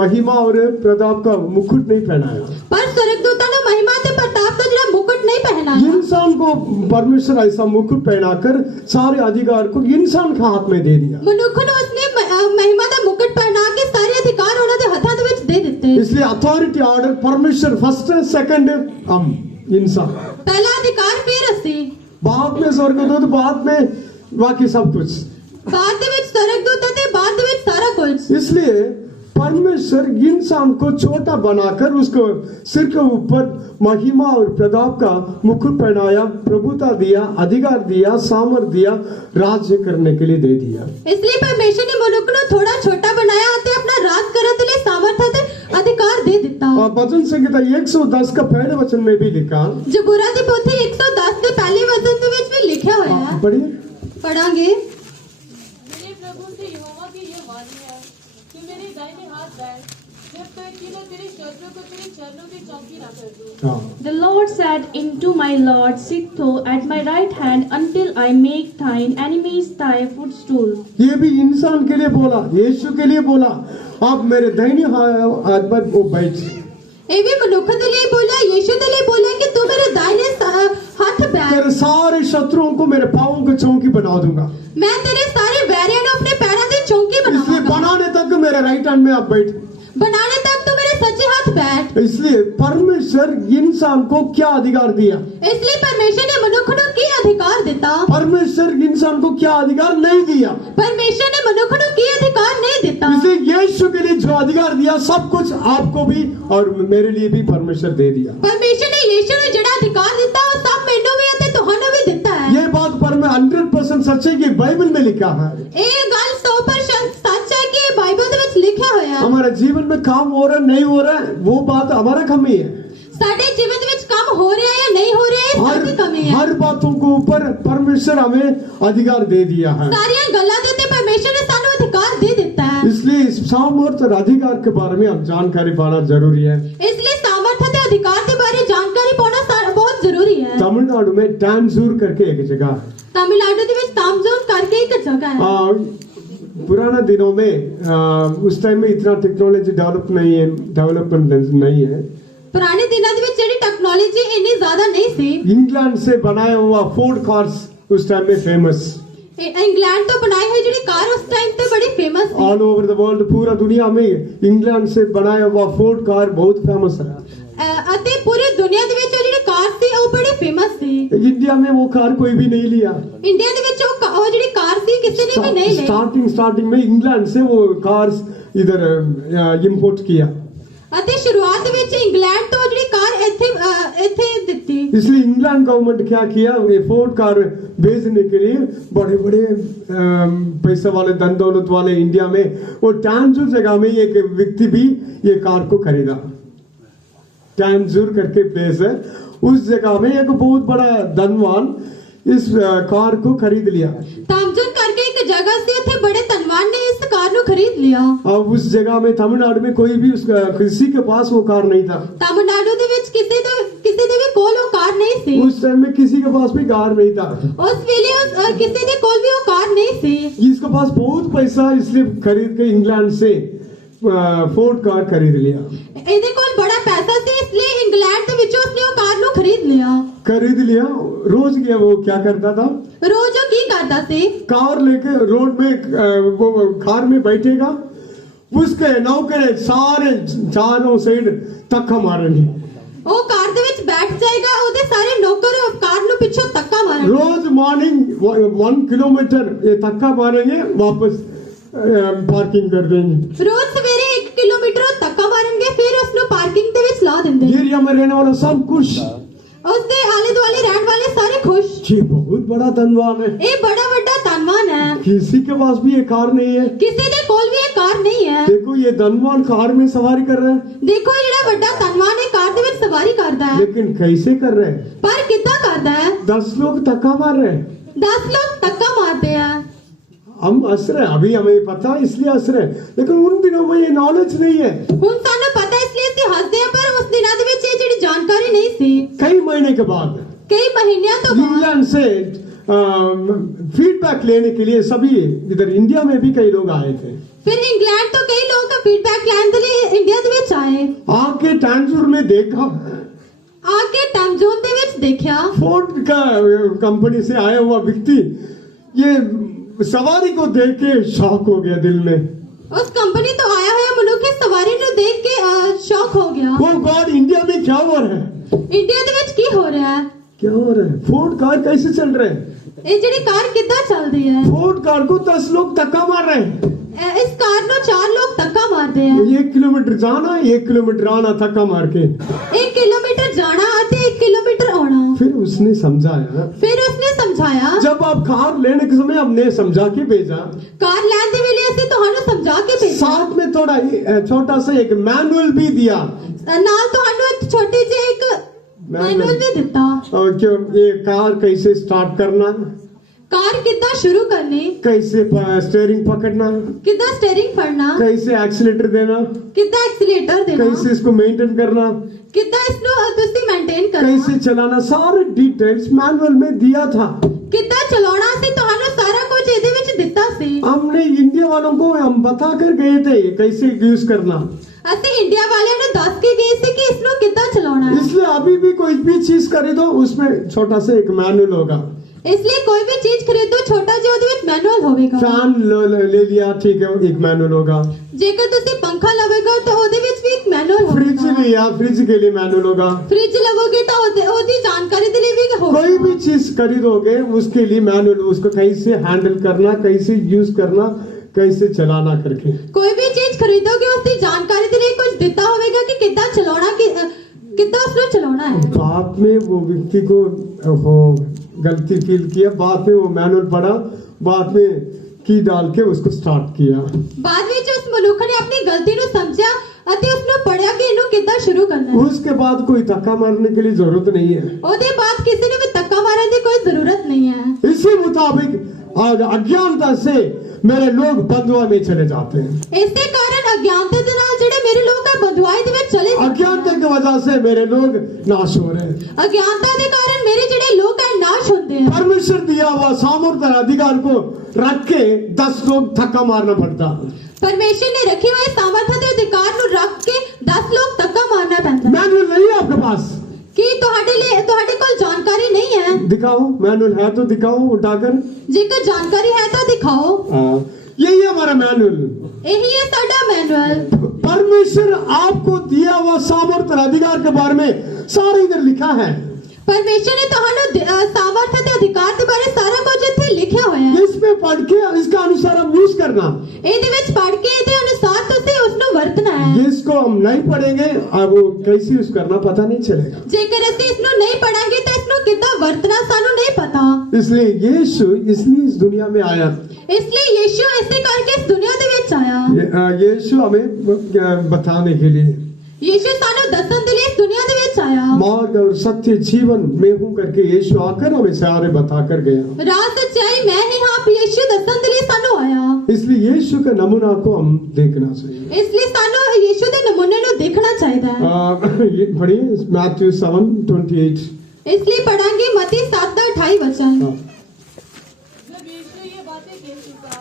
महिमा और प्रताप का मुकुट नहीं पहनाया। पर स्वर्गदूतों ने महिमा ਤੇ ਪ੍ਰਤਾਪ ਦਾ ਜਿਹੜਾ ਮੁਕਟ ਨਹੀਂ ਪਹਿਨਾਇਆ। इंसान को परमेश्वर ऐसा मुकुट पहनाकर सारे अधिकार को इंसान के हाथ में दे दिया। ਮਨੁੱਖ ਨੂੰ ਉਸਨੇ ਮਹਿਮਾ ਦਾ ਮੁਕਟ ਪਹਿਨਾ ਕੇ ਸਾਰੇ ਅਧਿਕਾਰ ਉਹਨਾਂ ਦੇ ਹੱਥਾਂ ਦੇ ਵਿੱਚ ਦੇ ਦਿੱਤੇ। इसलिए अथॉरिटी ऑर्डर परमेश्वर फर्स्ट, सेकंड हम इंसान, ਪਹਿਲਾ ਅਧਿਕਾਰ ਫਿਰ ਅਸੀਂ, बाद में स्वर्गदूत, बाद में बाकी सब कुछ। ਬਾਅਦ ਦੇ ਵਿੱਚ स्वर्गदूत ਅਤੇ ਬਾਅਦ ਦੇ ਵਿੱਚ ਸਾਰਾ ਕੁਝ। इसलिए परमेश्वर इंसान को छोटा बनाकर उसको सिर के ऊपर महिमा और प्रताप का मुकुट पहनाया, प्रभुता दिया, अधिकार दिया, सामर्थ दिया, राज्य करने के लिए दे दिया। ਇਸ ਲਈ ਪਰਮੇਸ਼ਰ ਨੇ ਮਨੁੱਖ ਨੂੰ ਥੋੜਾ ਛੋਟਾ ਬਣਾਇਆ ਅਤੇ ਆਪਣਾ ਰਾਜ ਕਰਨ ਦੇ ਲਈ ਸਾਮਰਥ ਅਤੇ ਅਧਿਕਾਰ ਦੇ ਦਿੱਤਾ। और भजन संहिता 110 का पहले वचन में भी लिखा, ਜਬੂਰਾ ਦੀ ਪੋਥੀ 110 ਦੇ ਪਹਿਲੇ ਵਚਨ ਦੇ ਵਿੱਚ ਵੀ ਲਿਖਿਆ ਹੋਇਆ ਹੈ। पढ़िए। ਪੜਾਂਗੇ। मेरे प्रभु से यहोवा की यह वाणी है, तू मेरे दाहिने हाथ बैठ, जब तक कि मैं तेरे शत्रु को तेरे चरणों की चौकी न कर दूं। हाँ, The Lord said unto my Lord, Sit thou at my right hand, until I make thine enemies thy footstool. ये भी इंसान के लिए बोला, यीशु के लिए बोला, आप मेरे दाहिने हाथ पर वो बैठ। ਇਹ ਵੀ ਮਨੁੱਖ ਦੇ ਲਈ ਬੋਲਿਆ, ਯੀਸ਼ੂ ਦੇ ਲਈ ਬੋਲਿਆ ਕਿ ਤੂੰ ਮੇਰੇ ਦਾहिने ਹੱਥ ਬੈਠ। तेरे सारे शत्रुओं को मेरे पाँवों की चौकी बना दूंगा। मैं तेरे सारे बैरियों को अपने पैरों की चौकी इसलिए बनाऊंगा। बनाने तक मेरे राइट हैंड में आप बैठ। बनाने तक तो मेरे सच्चे हाथ बैठ। इसलिए परमेश्वर इंसान को क्या अधिकार दिया? इसलिए परमेश्वर ने मनुष्य को की अधिकार दिता। परमेश्वर इंसान को क्या अधिकार नहीं दिया? परमेश्वर ने मनुष्य को की अधिकार नहीं दिता। इसलिए यीशु के लिए जो अधिकार दिया सब कुछ आपको भी और मेरे लिए भी परमेश्वर दे दिया। परमेश्वर ने यीशु को जिहड़ा अधिकार दिता वो सब मैनू भी अते तुहानू भी दिता है। ये बात पर मैं 100% सच है कि बाइबल में लिखा है। ये गल 100% सच है कि बाइबल दे विच लिखा होया है। हमारे जीवन में काम हो रहा है नहीं हो रहा है वो बात हमारा कमी है। साडे जीवन विच काम हो रहा है या नहीं हो रहा है इसकी कमी है। हर बातों को ऊपर परमेश्वर हमें अधिकार दे दिया है। सारी गल्लां दे उत्ते परमेश्वर ने सानू अधिकार दे दिता है। इसलिए इस सामर्थ और अधिकार के बारे में हम जानकारी पाना जरूरी है। इसलिए सामर्थ्य और अधिकार के बारे जानकारी पाना बहुत जरूरी है। तमिलनाडु में टैंजूर करके एक जगह है। तमिलनाडु दे विच तामजोन करके एक जगह है। पुराने दिनों में उस टाइम में इतना टेक्नोलॉजी डेवलपमेंट नहीं है। पुराने दिनों दे विच जेडी टेक्नोलॉजी इतनी ज्यादा नहीं सी। इंग्लैंड से बनाया हुआ फोर्ड कार्स उस टाइम में फेमस। इंग्लैंड तो बनाई हुई जेडी कार उस टाइम पे बड़ी फेमस थी। ऑल ओवर द वर्ल्ड पूरा दुनिया में इंग्लैंड से बनाया हुआ फोर्ड कार बहुत फेमस है। अते पूरी दुनिया दे विच जेडी कार थी वो बड़ी फेमस थी। इंडिया में वो कार कोई भी नहीं लिया। इंडिया दे विच वो जेडी कार थी किसी ने भी नहीं ली। स्टार्टिंग में इंग्लैंड से वो कार्स इधर इंपोर्ट किया। अते शुरुआत विच ਇੰਗਲੈਂਡ ਤੋਂ ਜਿਹੜੀ ਕਾਰ ਇੱਥੇ ਦਿੱਤੀ। इसलिए इंग्लैंड गवर्नमेंट क्या किया, ये फोर्ड कार भेजने के लिए बड़े बड़े पैसे वाले धन दौलत वाले इंडिया में, वो टैंजूर जगह में एक व्यक्ति भी ये कार को खरीदा। टैंजूर करके प्लेस है, उस जगह में एक बहुत बड़ा धनवान इस कार को खरीद लिया। ਤਾਮਜਨ ਕਰਕੇ ਇੱਕ ਜਗ੍ਹਾ ਸੀ, ਉੱਥੇ ਬੜੇ ਧਨਵਾਨ ਨੇ ਇਸ ਕਾਰ ਨੂੰ ਖਰੀਦ ਲਿਆ। अब उस जगह में तमिलनाडु में कोई भी किसी के पास वो कार नहीं था। ਤਾਮਿਲਨਾਡੂ ਦੇ ਵਿੱਚ ਕਿਸੇ ਦੇ ਵੀ ਕੋਲ ਉਹ ਕਾਰ ਨਹੀਂ ਸੀ। उस टाइम में किसी के पास भी कार नहीं था। ਉਸ ਵੇਲੇ ਕਿਸੇ ਦੇ ਕੋਲ ਵੀ ਉਹ ਕਾਰ नहीं ਸੀ। इसके पास बहुत पैसा, इसलिए खरीद के इंग्लैंड से फोर्ड कार खरीद लिया। ਇਹਦੇ ਕੋਲ ਬੜਾ ਪੈਸਾ ਸੀ, ਇਸ ਲਈ ਇੰਗਲੈਂਡ ਦੇ ਵਿੱਚੋਂ ਉਸਨੇ ਉਹ ਕਾਰ ਨੂੰ ਖਰੀਦ ਲਿਆ। रोज गया, वो क्या करता था, ਰੋਜ਼ ਉਹ ਕੀ ਕਰਦਾ ਸੀ, कार लेके रोड में वो कार में बैठेगा, उसके नौकरे सारे चारों साइड धक्का मारेंगे। ਉਹ ਕਾਰ ਦੇ ਵਿੱਚ ਬੈਠ ਜਾਏਗਾ, ਉਹਦੇ ਸਾਰੇ ਨੌਕਰ ਕਾਰ ਨੂੰ ਪਿੱਛੋਂ ਧੱਕਾ ਮਾਰਨਗੇ। रोज मॉर्निंग 1 किलोमीटर ये धक्का मारेंगे, वापस पार्किंग कर देंगे। ਰੋਜ਼ ਸਵੇਰੇ 1 ਕਿਲੋਮੀਟਰ ਉਹ ਧੱਕਾ ਮਾਰਨਗੇ, ਫਿਰ ਉਸ ਨੂੰ ਪਾਰਕਿੰਗ ਦੇ ਵਿੱਚ ਲਾ ਦਿੰਦੇ। एरिया में रहने वाला सब कुछ, ਉਸ ਦੇ ਆਲੇ ਦੁਆਲੇ ਰਹਿਣ ਵਾਲੇ ਸਾਰੇ ਖੁਸ਼। ये बहुत बड़ा धनवान है, ਇਹ ਬੜਾ ਵੱਡਾ ਧਨਵਾਨ ਹੈ, किसी के पास भी ये कार नहीं है। ਕਿਸੇ ਦੇ ਕੋਲ ਵੀ ਇਹ ਕਾਰ ਨਹੀਂ ਹੈ। देखो ये धनवान कार में सवारी कर रहा है, ਦੇਖੋ ਇਹ ਜਿਹੜਾ ਵੱਡਾ ਧਨਵਾਨ ਇਹ ਕਾਰ ਦੇ ਵਿੱਚ ਸਵਾਰੀ करता है, लेकिन कैसे कर रहे हैं, पर कितना करता है, 10 लोग धक्का मार रहे हैं। 10 लोग धक्का मारते हैं। हम हंस रहे हैं, अभी हमें पता है इसलिए हंस रहे हैं, लेकिन उन दिनों में ये नॉलेज नहीं है। ਹੁਣ ਸਾਨੂੰ ਪਤਾ ਇਸ ਲਈ ਅਸੀਂ ਹੱਸਦੇ ਹਾਂ, ਪਰ ਉਸ ਦਿਨਾਂ ਦੇ ਵਿੱਚ ਇਹ ਜਿਹੜੀ ਜਾਣਕਾਰੀ ਨਹੀਂ ਸੀ। कई महीने के बाद ਕਈ ਮਹੀਨਿਆਂ ਤੋਂ ਬਾਅਦ इंग्लैंड से फीडबैक लेने के लिए सभी इधर इंडिया में भी कई लोग आए थे। ਫਿਰ ਇੰਗਲੈਂਡ ਤੋਂ ਕਈ ਲੋਕ ਫੀਡਬੈਕ ਲੈਣ ਦੇ ਲਈ ਇੰਡੀਆ ਦੇ ਵਿੱਚ ਆਏ। आके टैंजूर में देखा, ਆ ਕੇ ਟਾਈਮਜ਼ੋਨ ਦੇ ਵਿੱਚ ਦੇਖਿਆ, फोर्ड का कंपनी से आया हुआ व्यक्ति ये सवारी को देख के शॉक हो गया दिल में। ਉਸ ਕੰਪਨੀ ਤੋਂ ਆਇਆ ਹੋਇਆ ਮਨੁੱਖ ਇਸ ਸਵਾਰੀ ਨੂੰ ਦੇਖ ਕੇ ਸ਼ੌਕ ਹੋ ਗਿਆ। वो गॉड, इंडिया में क्या हो रहा है, ਇੰਡੀਆ ਦੇ ਵਿੱਚ ਕੀ ਹੋ ਰਿਹਾ ਹੈ, क्या हो रहा है, फोर्ड कार कैसे चल रहे हैं, ਇਹ ਜਿਹੜੀ ਕਾਰ ਕਿੱਦਾਂ ਚੱਲਦੀ ਹੈ। फोर्ड कार को 10 लोग धक्का मार रहे हैं। ਇਸ ਕਾਰ ਨੂੰ 4 ਲੋਕ ਧੱਕਾ ਮਾਰਦੇ ਆ। 1 किलोमीटर जाना, 1 किलोमीटर आना, धक्का मार के। 1 ਕਿਲੋਮੀਟਰ ਜਾਣਾ ਅਤੇ 1 ਕਿਲੋਮੀटर आना। फिर उसने समझाया, ਫਿਰ ਉਸਨੇ ਸਮਝਾਇਆ, जब आप कार लेने के समय हमने समझा के भेजा, ਕਾਰ ਲੈਣ ਦੇ ਵੇਲੇ ਅਸੀਂ ਤੁਹਾਨੂੰ ਸਮਝਾ ਕੇ ਭੇਜਿਆ, साथ में थोड़ा छोटा सा एक मैनुअल भी दिया, ਨਾਲ ਤੁਹਾਨੂੰ ਇੱਕ ਛੋਟੀ ਜਿਹੀ ਇੱਕ ਮੈਨੂਅਲ ਵੀ ਦਿੱਤਾ। और कि ये कार कैसे स्टार्ट करना, ਕਾਰ ਕਿੱਦਾਂ ਸ਼ੁਰੂ ਕਰਨੀ, कैसे स्टेयरिंग पकड़ना, ਕਿੱਦਾਂ ਸਟੀਅਰਿੰਗ ਫੜਨਾ, कैसे एक्सीलेटर देना, ਕਿੱਦਾਂ ਐਕਸੀਲੇਟਰ ਦੇਣਾ, कैसे इसको मेंटेन करना, ਕਿੱਦਾਂ ਇਸ ਨੂੰ ਤੁਸੀਂ ਮੇਨਟੇਨ ਕਰਨਾ, कैसे चलाना, सारे डिटेल्स मैनुअल में दिया था। ਕਿੱਦਾਂ ਚਲਾਉਣਾ ਸੀ, ਤੁਹਾਨੂੰ ਸਾਰਾ ਕੁਝ ਇਹਦੇ ਵਿੱਚ ਦਿੱਤਾ ਸੀ। हमने इंडिया वालों को हम बता कर गए थे कैसे यूज करना, ਅਸੀਂ ਇੰਡੀਆ ਵਾਲਿਆਂ ਨੂੰ ਦੱਸ ਕੇ ਗਏ ਸੀ ਕਿ ਇਸ ਨੂੰ ਕਿੱਦਾਂ ਚਲਾਉਣਾ ਹੈ। इसलिए अभी भी कोई भी चीज खरीदो उसमें छोटा सा एक मैनुअल होगा। ਇਸ ਲਈ ਕੋਈ ਵੀ ਚੀਜ਼ ਖਰੀਦੋ ਛੋਟਾ ਜਿਹਾ ਉਹਦੇ ਵਿੱਚ ਮੈਨੂਅਲ ਹੋਵੇਗਾ। फैन ले लिया, ठीक है, एक मैनुअल होगा। ਜੇਕਰ ਤੁਸੀਂ पंखा ਲਵੋਗੇ ਤਾਂ ਉਹਦੇ ਵਿੱਚ ਵੀ ਇੱਕ ਮੈਨੂਅਲ फ्रिज ਹੋਵੇਗਾ। लिया, फ्रिज के लिए मैनुअल होगा। ਫ੍ਰਿਜ ਲਵੋਗੇ ਤਾਂ ਉਹਦੀ ਜਾਣਕਾਰੀ ਦੇ ਲਈ ਵੀ ਹੋਵੇਗਾ। कोई भी चीज खरीदोगे उसके लिए मैनुअल, उसको कैसे हैंडल करना, कैसे यूज करना, कैसे चलाना करके। ਕੋਈ ਵੀ ਚੀਜ਼ ਖਰੀਦੋਗੇ ਉਸ ਦੀ ਜਾਣਕਾਰੀ ਦੇ ਲਈ ਕੁਝ ਦਿੱਤਾ ਹੋਵੇਗਾ ਕਿ ਕਿੱਦਾਂ ਚਲਾਉਣਾ, ਕਿੱਦਾਂ ਉਸ ਨੂੰ ਚਲਾਉਣਾ ਹੈ। बाद में वो व्यक्ति को वो गलती फील किया, बाद में वो मैनुअल पढ़ा, बाद में की डाल के उसको स्टार्ट किया। ਬਾਅਦ ਵਿੱਚ ਉਸ ਮਨੁੱਖ ਨੇ ਆਪਣੀ ਗਲਤੀ ਨੂੰ ਸਮਝਿਆ ਅਤੇ ਉਸ ਨੂੰ ਪੜਿਆ ਕਿ ਇਹਨੂੰ ਕਿੱਦਾਂ ਸ਼ੁਰੂ ਕਰਨਾ ਹੈ। उसके बाद कोई धक्का मारने के लिए जरूरत नहीं है। ਉਹਦੇ ਬਾਅਦ ਕਿਸੇ ਨੂੰ ਵੀ ਧੱਕਾ ਮਾਰਨ ਦੀ ਕੋਈ ਜ਼ਰੂਰਤ नहीं है। इसी मुताबिक और अज्ञानता से मेरे लोग बंधुआ में चले जाते हैं। ਇਸੇ ਕਾਰਨ ਅਗਿਆਨਤਾ ਦੇ ਨਾਲ ਜਿਹੜੇ ਮੇਰੇ ਲੋਕ ਆ ਬੰਦਵਾਈ ਦੇ ਵਿੱਚ ਚਲੇ ਜਾਂਦੇ ਹਨ। अज्ञानता की वजह से मेरे लोग नाश हो रहे हैं। ਅਗਿਆਨਤਾ ਦੇ ਕਾਰਨ ਮੇਰੇ ਜਿਹੜੇ ਲੋਕ ਹੈ ਨਾਸ਼ ਹੁੰਦੇ ਹਨ। परमेश्वर दिया हुआ सामर्थ्य अधिकार को रख के 10 लोग धक्का मारना पड़ता। परमेश्वर ने रखे हुए सामर्थ्य ਦੇ ਅਧਿਕਾਰ ਨੂੰ ਰੱਖ ਕੇ 10 ਲੋਕ ਧੱਕਾ ਮਾਰਨਾ ਪੈਂਦਾ। मैनुअल नहीं है आपके पास, ਕੀ ਤੁਹਾਡੇ ਕੋਲ ਜਾਣਕਾਰੀ नहीं है? दिखाओ, मैनुअल है तो दिखाओ उठाकर। ਜੇਕਰ ਜਾਣਕਾਰੀ ਹੈ ਤਾਂ ਦਿਖਾਓ। यही है हमारा मैनुअल। ਇਹੀ ਹੈ ਸਾਡਾ ਮੈਨੂਅਲ। परमेश्वर आपको दिया हुआ सामर्थ्य और अधिकार के बारे में सारे इधर लिखा है। परमेश्वर ने ਤੁਹਾਨੂੰ सामर्थ्य ਤੇ ਅਧਿਕਾਰ ਦੇ ਬਾਰੇ ਸਾਰਾ ਕੁਝ ਇੱਥੇ ਲਿਖਿਆ ਹੋਇਆ ਹੈ। इसमें पढ़ के इसका अनुसार हम यूज करना। ਇਹਦੇ ਵਿੱਚ ਪੜ੍ਹ ਕੇ ਇਹਦੇ ਅਨੁਸਾਰ ਤੁਸੀਂ ਉਸ ਨੂੰ ਸਾਨੂੰ ਵਰਤਣਾ ਹੈ जिसको हम नहीं पढ़ेंगे अब वो कैसे यूज करना पता नहीं चलेगा। ਜੇਕਰ ਅਸੀਂ ਇਸ ਨੂੰ ਨਹੀਂ ਪੜਾਂਗੇ ਤਾਂ ਇਸ ਨੂੰ ਕਿੱਦਾਂ ਵਰਤਣਾ ਸਾਨੂੰ नहीं पता इसलिए यीशु इसलिए इस दुनिया में आया। ਇਸ ਲਈ ਯੀਸ਼ੂ ਇਸੇ ਕਰਕੇ ਇਸ ਦੁਨੀਆ ਦੇ ਵਿੱਚ ਆਇਆ यीशु हमें बताने के लिए ਯੀਸ਼ੂ ਸਾਨੂੰ ਦੱਸਣ ਦੇ ਲਈ ਇਸ ਦੁਨੀਆ ਦੇ ਵਿੱਚ ਆਇਆ मार्ग और सत्य जीवन में हूँ करके यीशु आकर हमें सारे बता कर गया। ਰਾਹ ਸੱਚਾਈ ਮੈਂ ਹੀ ਹਾਂ ਯੀਸ਼ੂ ਦੱਸਣ ਦੇ ਲਈ ਸਾਨੂੰ ਆਇਆ इसलिए यीशु के नमूना को हम देखना चाहिए। ਇਸ ਲਈ ਸਾਨੂੰ ਯੀਸ਼ੂ ਦੇ ਨਮੂਨੇ ਨੂੰ ਦੇਖਣਾ ਚਾਹੀਦਾ ਹੈ ये पढ़िए मैथ्यू 7:28। ਇਸ ਲਈ ਪੜਾਂਗੇ ਮਤੀ 7:28 वचन हाँ। जब यीशु ये बातें कह चुका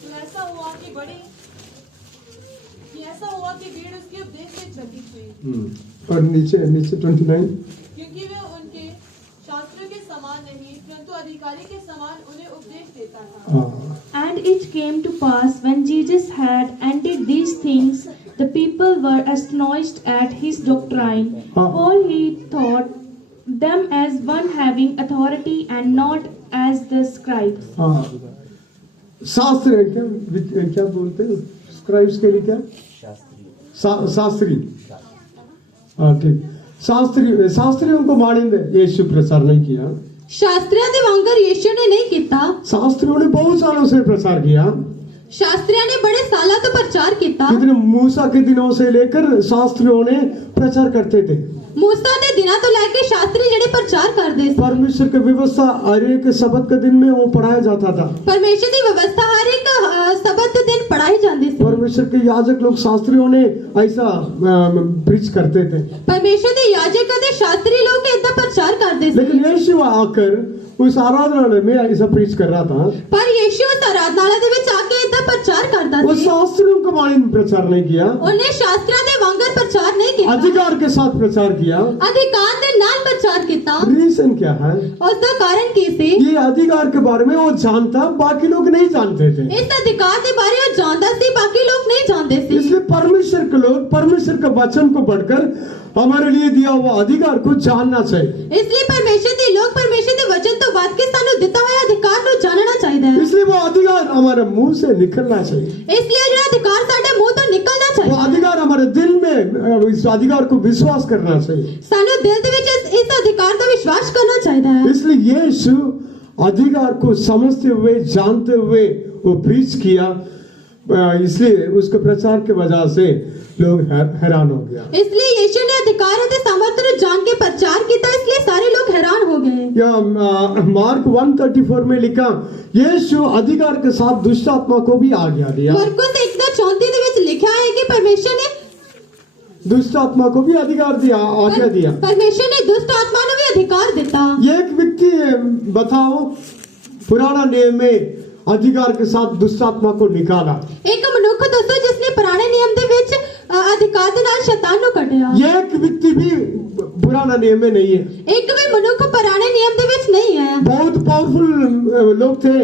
तो ऐसा हुआ कि भीड़ उसके उपदेश से चकित हुई और नीचे नीचे 29। क्योंकि वे उनके शास्त्रों के समान नहीं परंतु अधिकारी के समान उन्हें उपदेश देता था। हाँ। And it came to pass when Jesus had ended these things, the people were astonished at his doctrine, for he taught them as one having authority and not as the scribes. हाँ। शास्त्र क्या बोलते हैं scribes के लिए क्या शास्त्री। हाँ ठीक। शास्त्रियों को मानिंदे यीशु प्रचार नहीं किया। शास्त्रियों ਦੇ ਵਾਂਗਰ ਯੀਸ਼ੂ ਨੇ ਨਹੀਂ ਕੀਤਾ शास्त्रियों ने बहुत सालों से प्रचार किया। शास्त्रियों ने बड़े सालों तो प्रचार किया कितने मूसा के दिनों से लेकर शास्त्रियों ने प्रचार करते थे। मूसा ਦੇ ਦਿਨਾਂ ਤੋਂ ਲੈ ਕੇ शास्त्री ਜਿਹੜੇ प्रचार ਕਰਦੇ ਸੀ परमेश्वर की व्यवस्था हर एक शब्द के दिन में वो पढ़ाया जाता था। परमेश्वर ਦੀ ਵਿਵਸਥਾ ਹਰ ਇੱਕ ਸਬਤ ਦੇ ਦਿਨ ਪੜਾਈ ਜਾਂਦੀ ਸੀ परमेश्वर के याजक लोग शास्त्रियों ने ऐसा प्रीच करते थे। परमेश्वर ਦੇ याजक ਅਤੇ शास्त्री लोग ਇਦਾਂ प्रचार ਕਰਦੇ ਸੀ लेकिन यीशु आकर उस आराधनालय में ऐसा प्रीच कर रहा था। पर यीशु उस आराधनालय ਦੇ ਵਿੱਚ ਆ ਕੇ ਇਦਾਂ प्रचार करता वो ਸੀ शास्त्रियों को मानिंद प्रचार नहीं किया। ਉਹਨੇ शास्त्रियों ਦੇ ਵਾਂਗਰ प्रचार नहीं ਕੀਤਾ अधिकार के साथ प्रचार किया। अधिकार ਦੇ ਨਾਲ प्रचार ਕੀਤਾ रीजन क्या है? ਉਸ ਦਾ ਕਾਰਨ ਕੀ ਸੀ ये अधिकार के बारे में वो जानता, बाकी लोग नहीं जानते थे। ਇਸ अधिकार ਦੇ ਬਾਰੇ ਉਹ ਜਾਣਦਾ ਸੀ ਬਾਕੀ ਲੋਕ नहीं जानते ਸੀ इसलिए परमेश्वर के लोग परमेश्वर के वचन को पढ़कर हमारे लिए दिया हुआ अधिकार को जानना चाहिए। इसलिए परमेश्वर ਦੇ ਲੋਕ परमेश्वर ਦੇ वचन ਤੋਂ ਬਾਅਦ ਕੇ ਸਾਨੂੰ ਦਿੱਤਾ ਹੋਇਆ अधिकार ਨੂੰ ਜਾਣਨਾ ਚਾਹੀਦਾ ਹੈ इसलिए वो अधिकार हमारे मुंह से निकलना चाहिए। इसलिए ਜਿਹੜਾ अधिकार ਸਾਡੇ ਮੂੰਹ ਤੋਂ ਨਿਕਲਣਾ वो ਚਾਹੀਦਾ अधिकार हमारे दिल में इस अधिकार को विश्वास करना चाहिए। ਸਾਨੂੰ ਦਿਲ ਦੇ ਵਿੱਚ ਇਸ अधिकार ਦਾ ਵਿਸ਼ਵਾਸ ਕਰਨਾ ਚਾਹੀਦਾ ਹੈ इसलिए यीशु अधिकार को समझते हुए जानते हुए वो प्रीच किया। इसलिए उसके प्रचार के वजह से लोग हैरान हो गया। इसलिए यीशु ने अधिकार ਅਤੇ सामर्थ्य ਨੂੰ ਜਾਣ ਕੇ प्रचार ਕੀਤਾ इसलिए सारे लोग हैरान हो गए या मार्क 1:34 में लिखा यीशु अधिकार के साथ दुष्ट आत्मा को भी आज्ञा दिया। मरकुस 1:34 ਦੇ ਵਿੱਚ ਲਿਖਿਆ ਹੈ ਕਿ परमेश्वर ने दुष्ट आत्मा को भी अधिकार दिया, आज्ञा दिया। परमेश्वर ने दुष्ट आत्मा ਨੂੰ ਵੀ अधिकार ਦਿੱਤਾ एक व्यक्ति बताओ पुराना नियम में अधिकार के साथ दुष्ट आत्मा को निकाला। ਇੱਕ ਮਨੁੱਖ ਦੱਸੋ ਜਿਸਨੇ ਪੁਰਾਣੇ ਨਿਯਮ ਦੇ ਵਿੱਚ अधिकार ਦੇ ਨਾਲ ਸ਼ੈਤਾਨ ਨੂੰ ਕੱਢਿਆ एक व्यक्ति भी पुराना नियम में नहीं है। ਇੱਕ ਵੀ ਮਨੁੱਖ ਪੁਰਾਣੇ ਨਿਯਮ ਦੇ ਵਿੱਚ नहीं है बहुत पावरफुल लोग थे,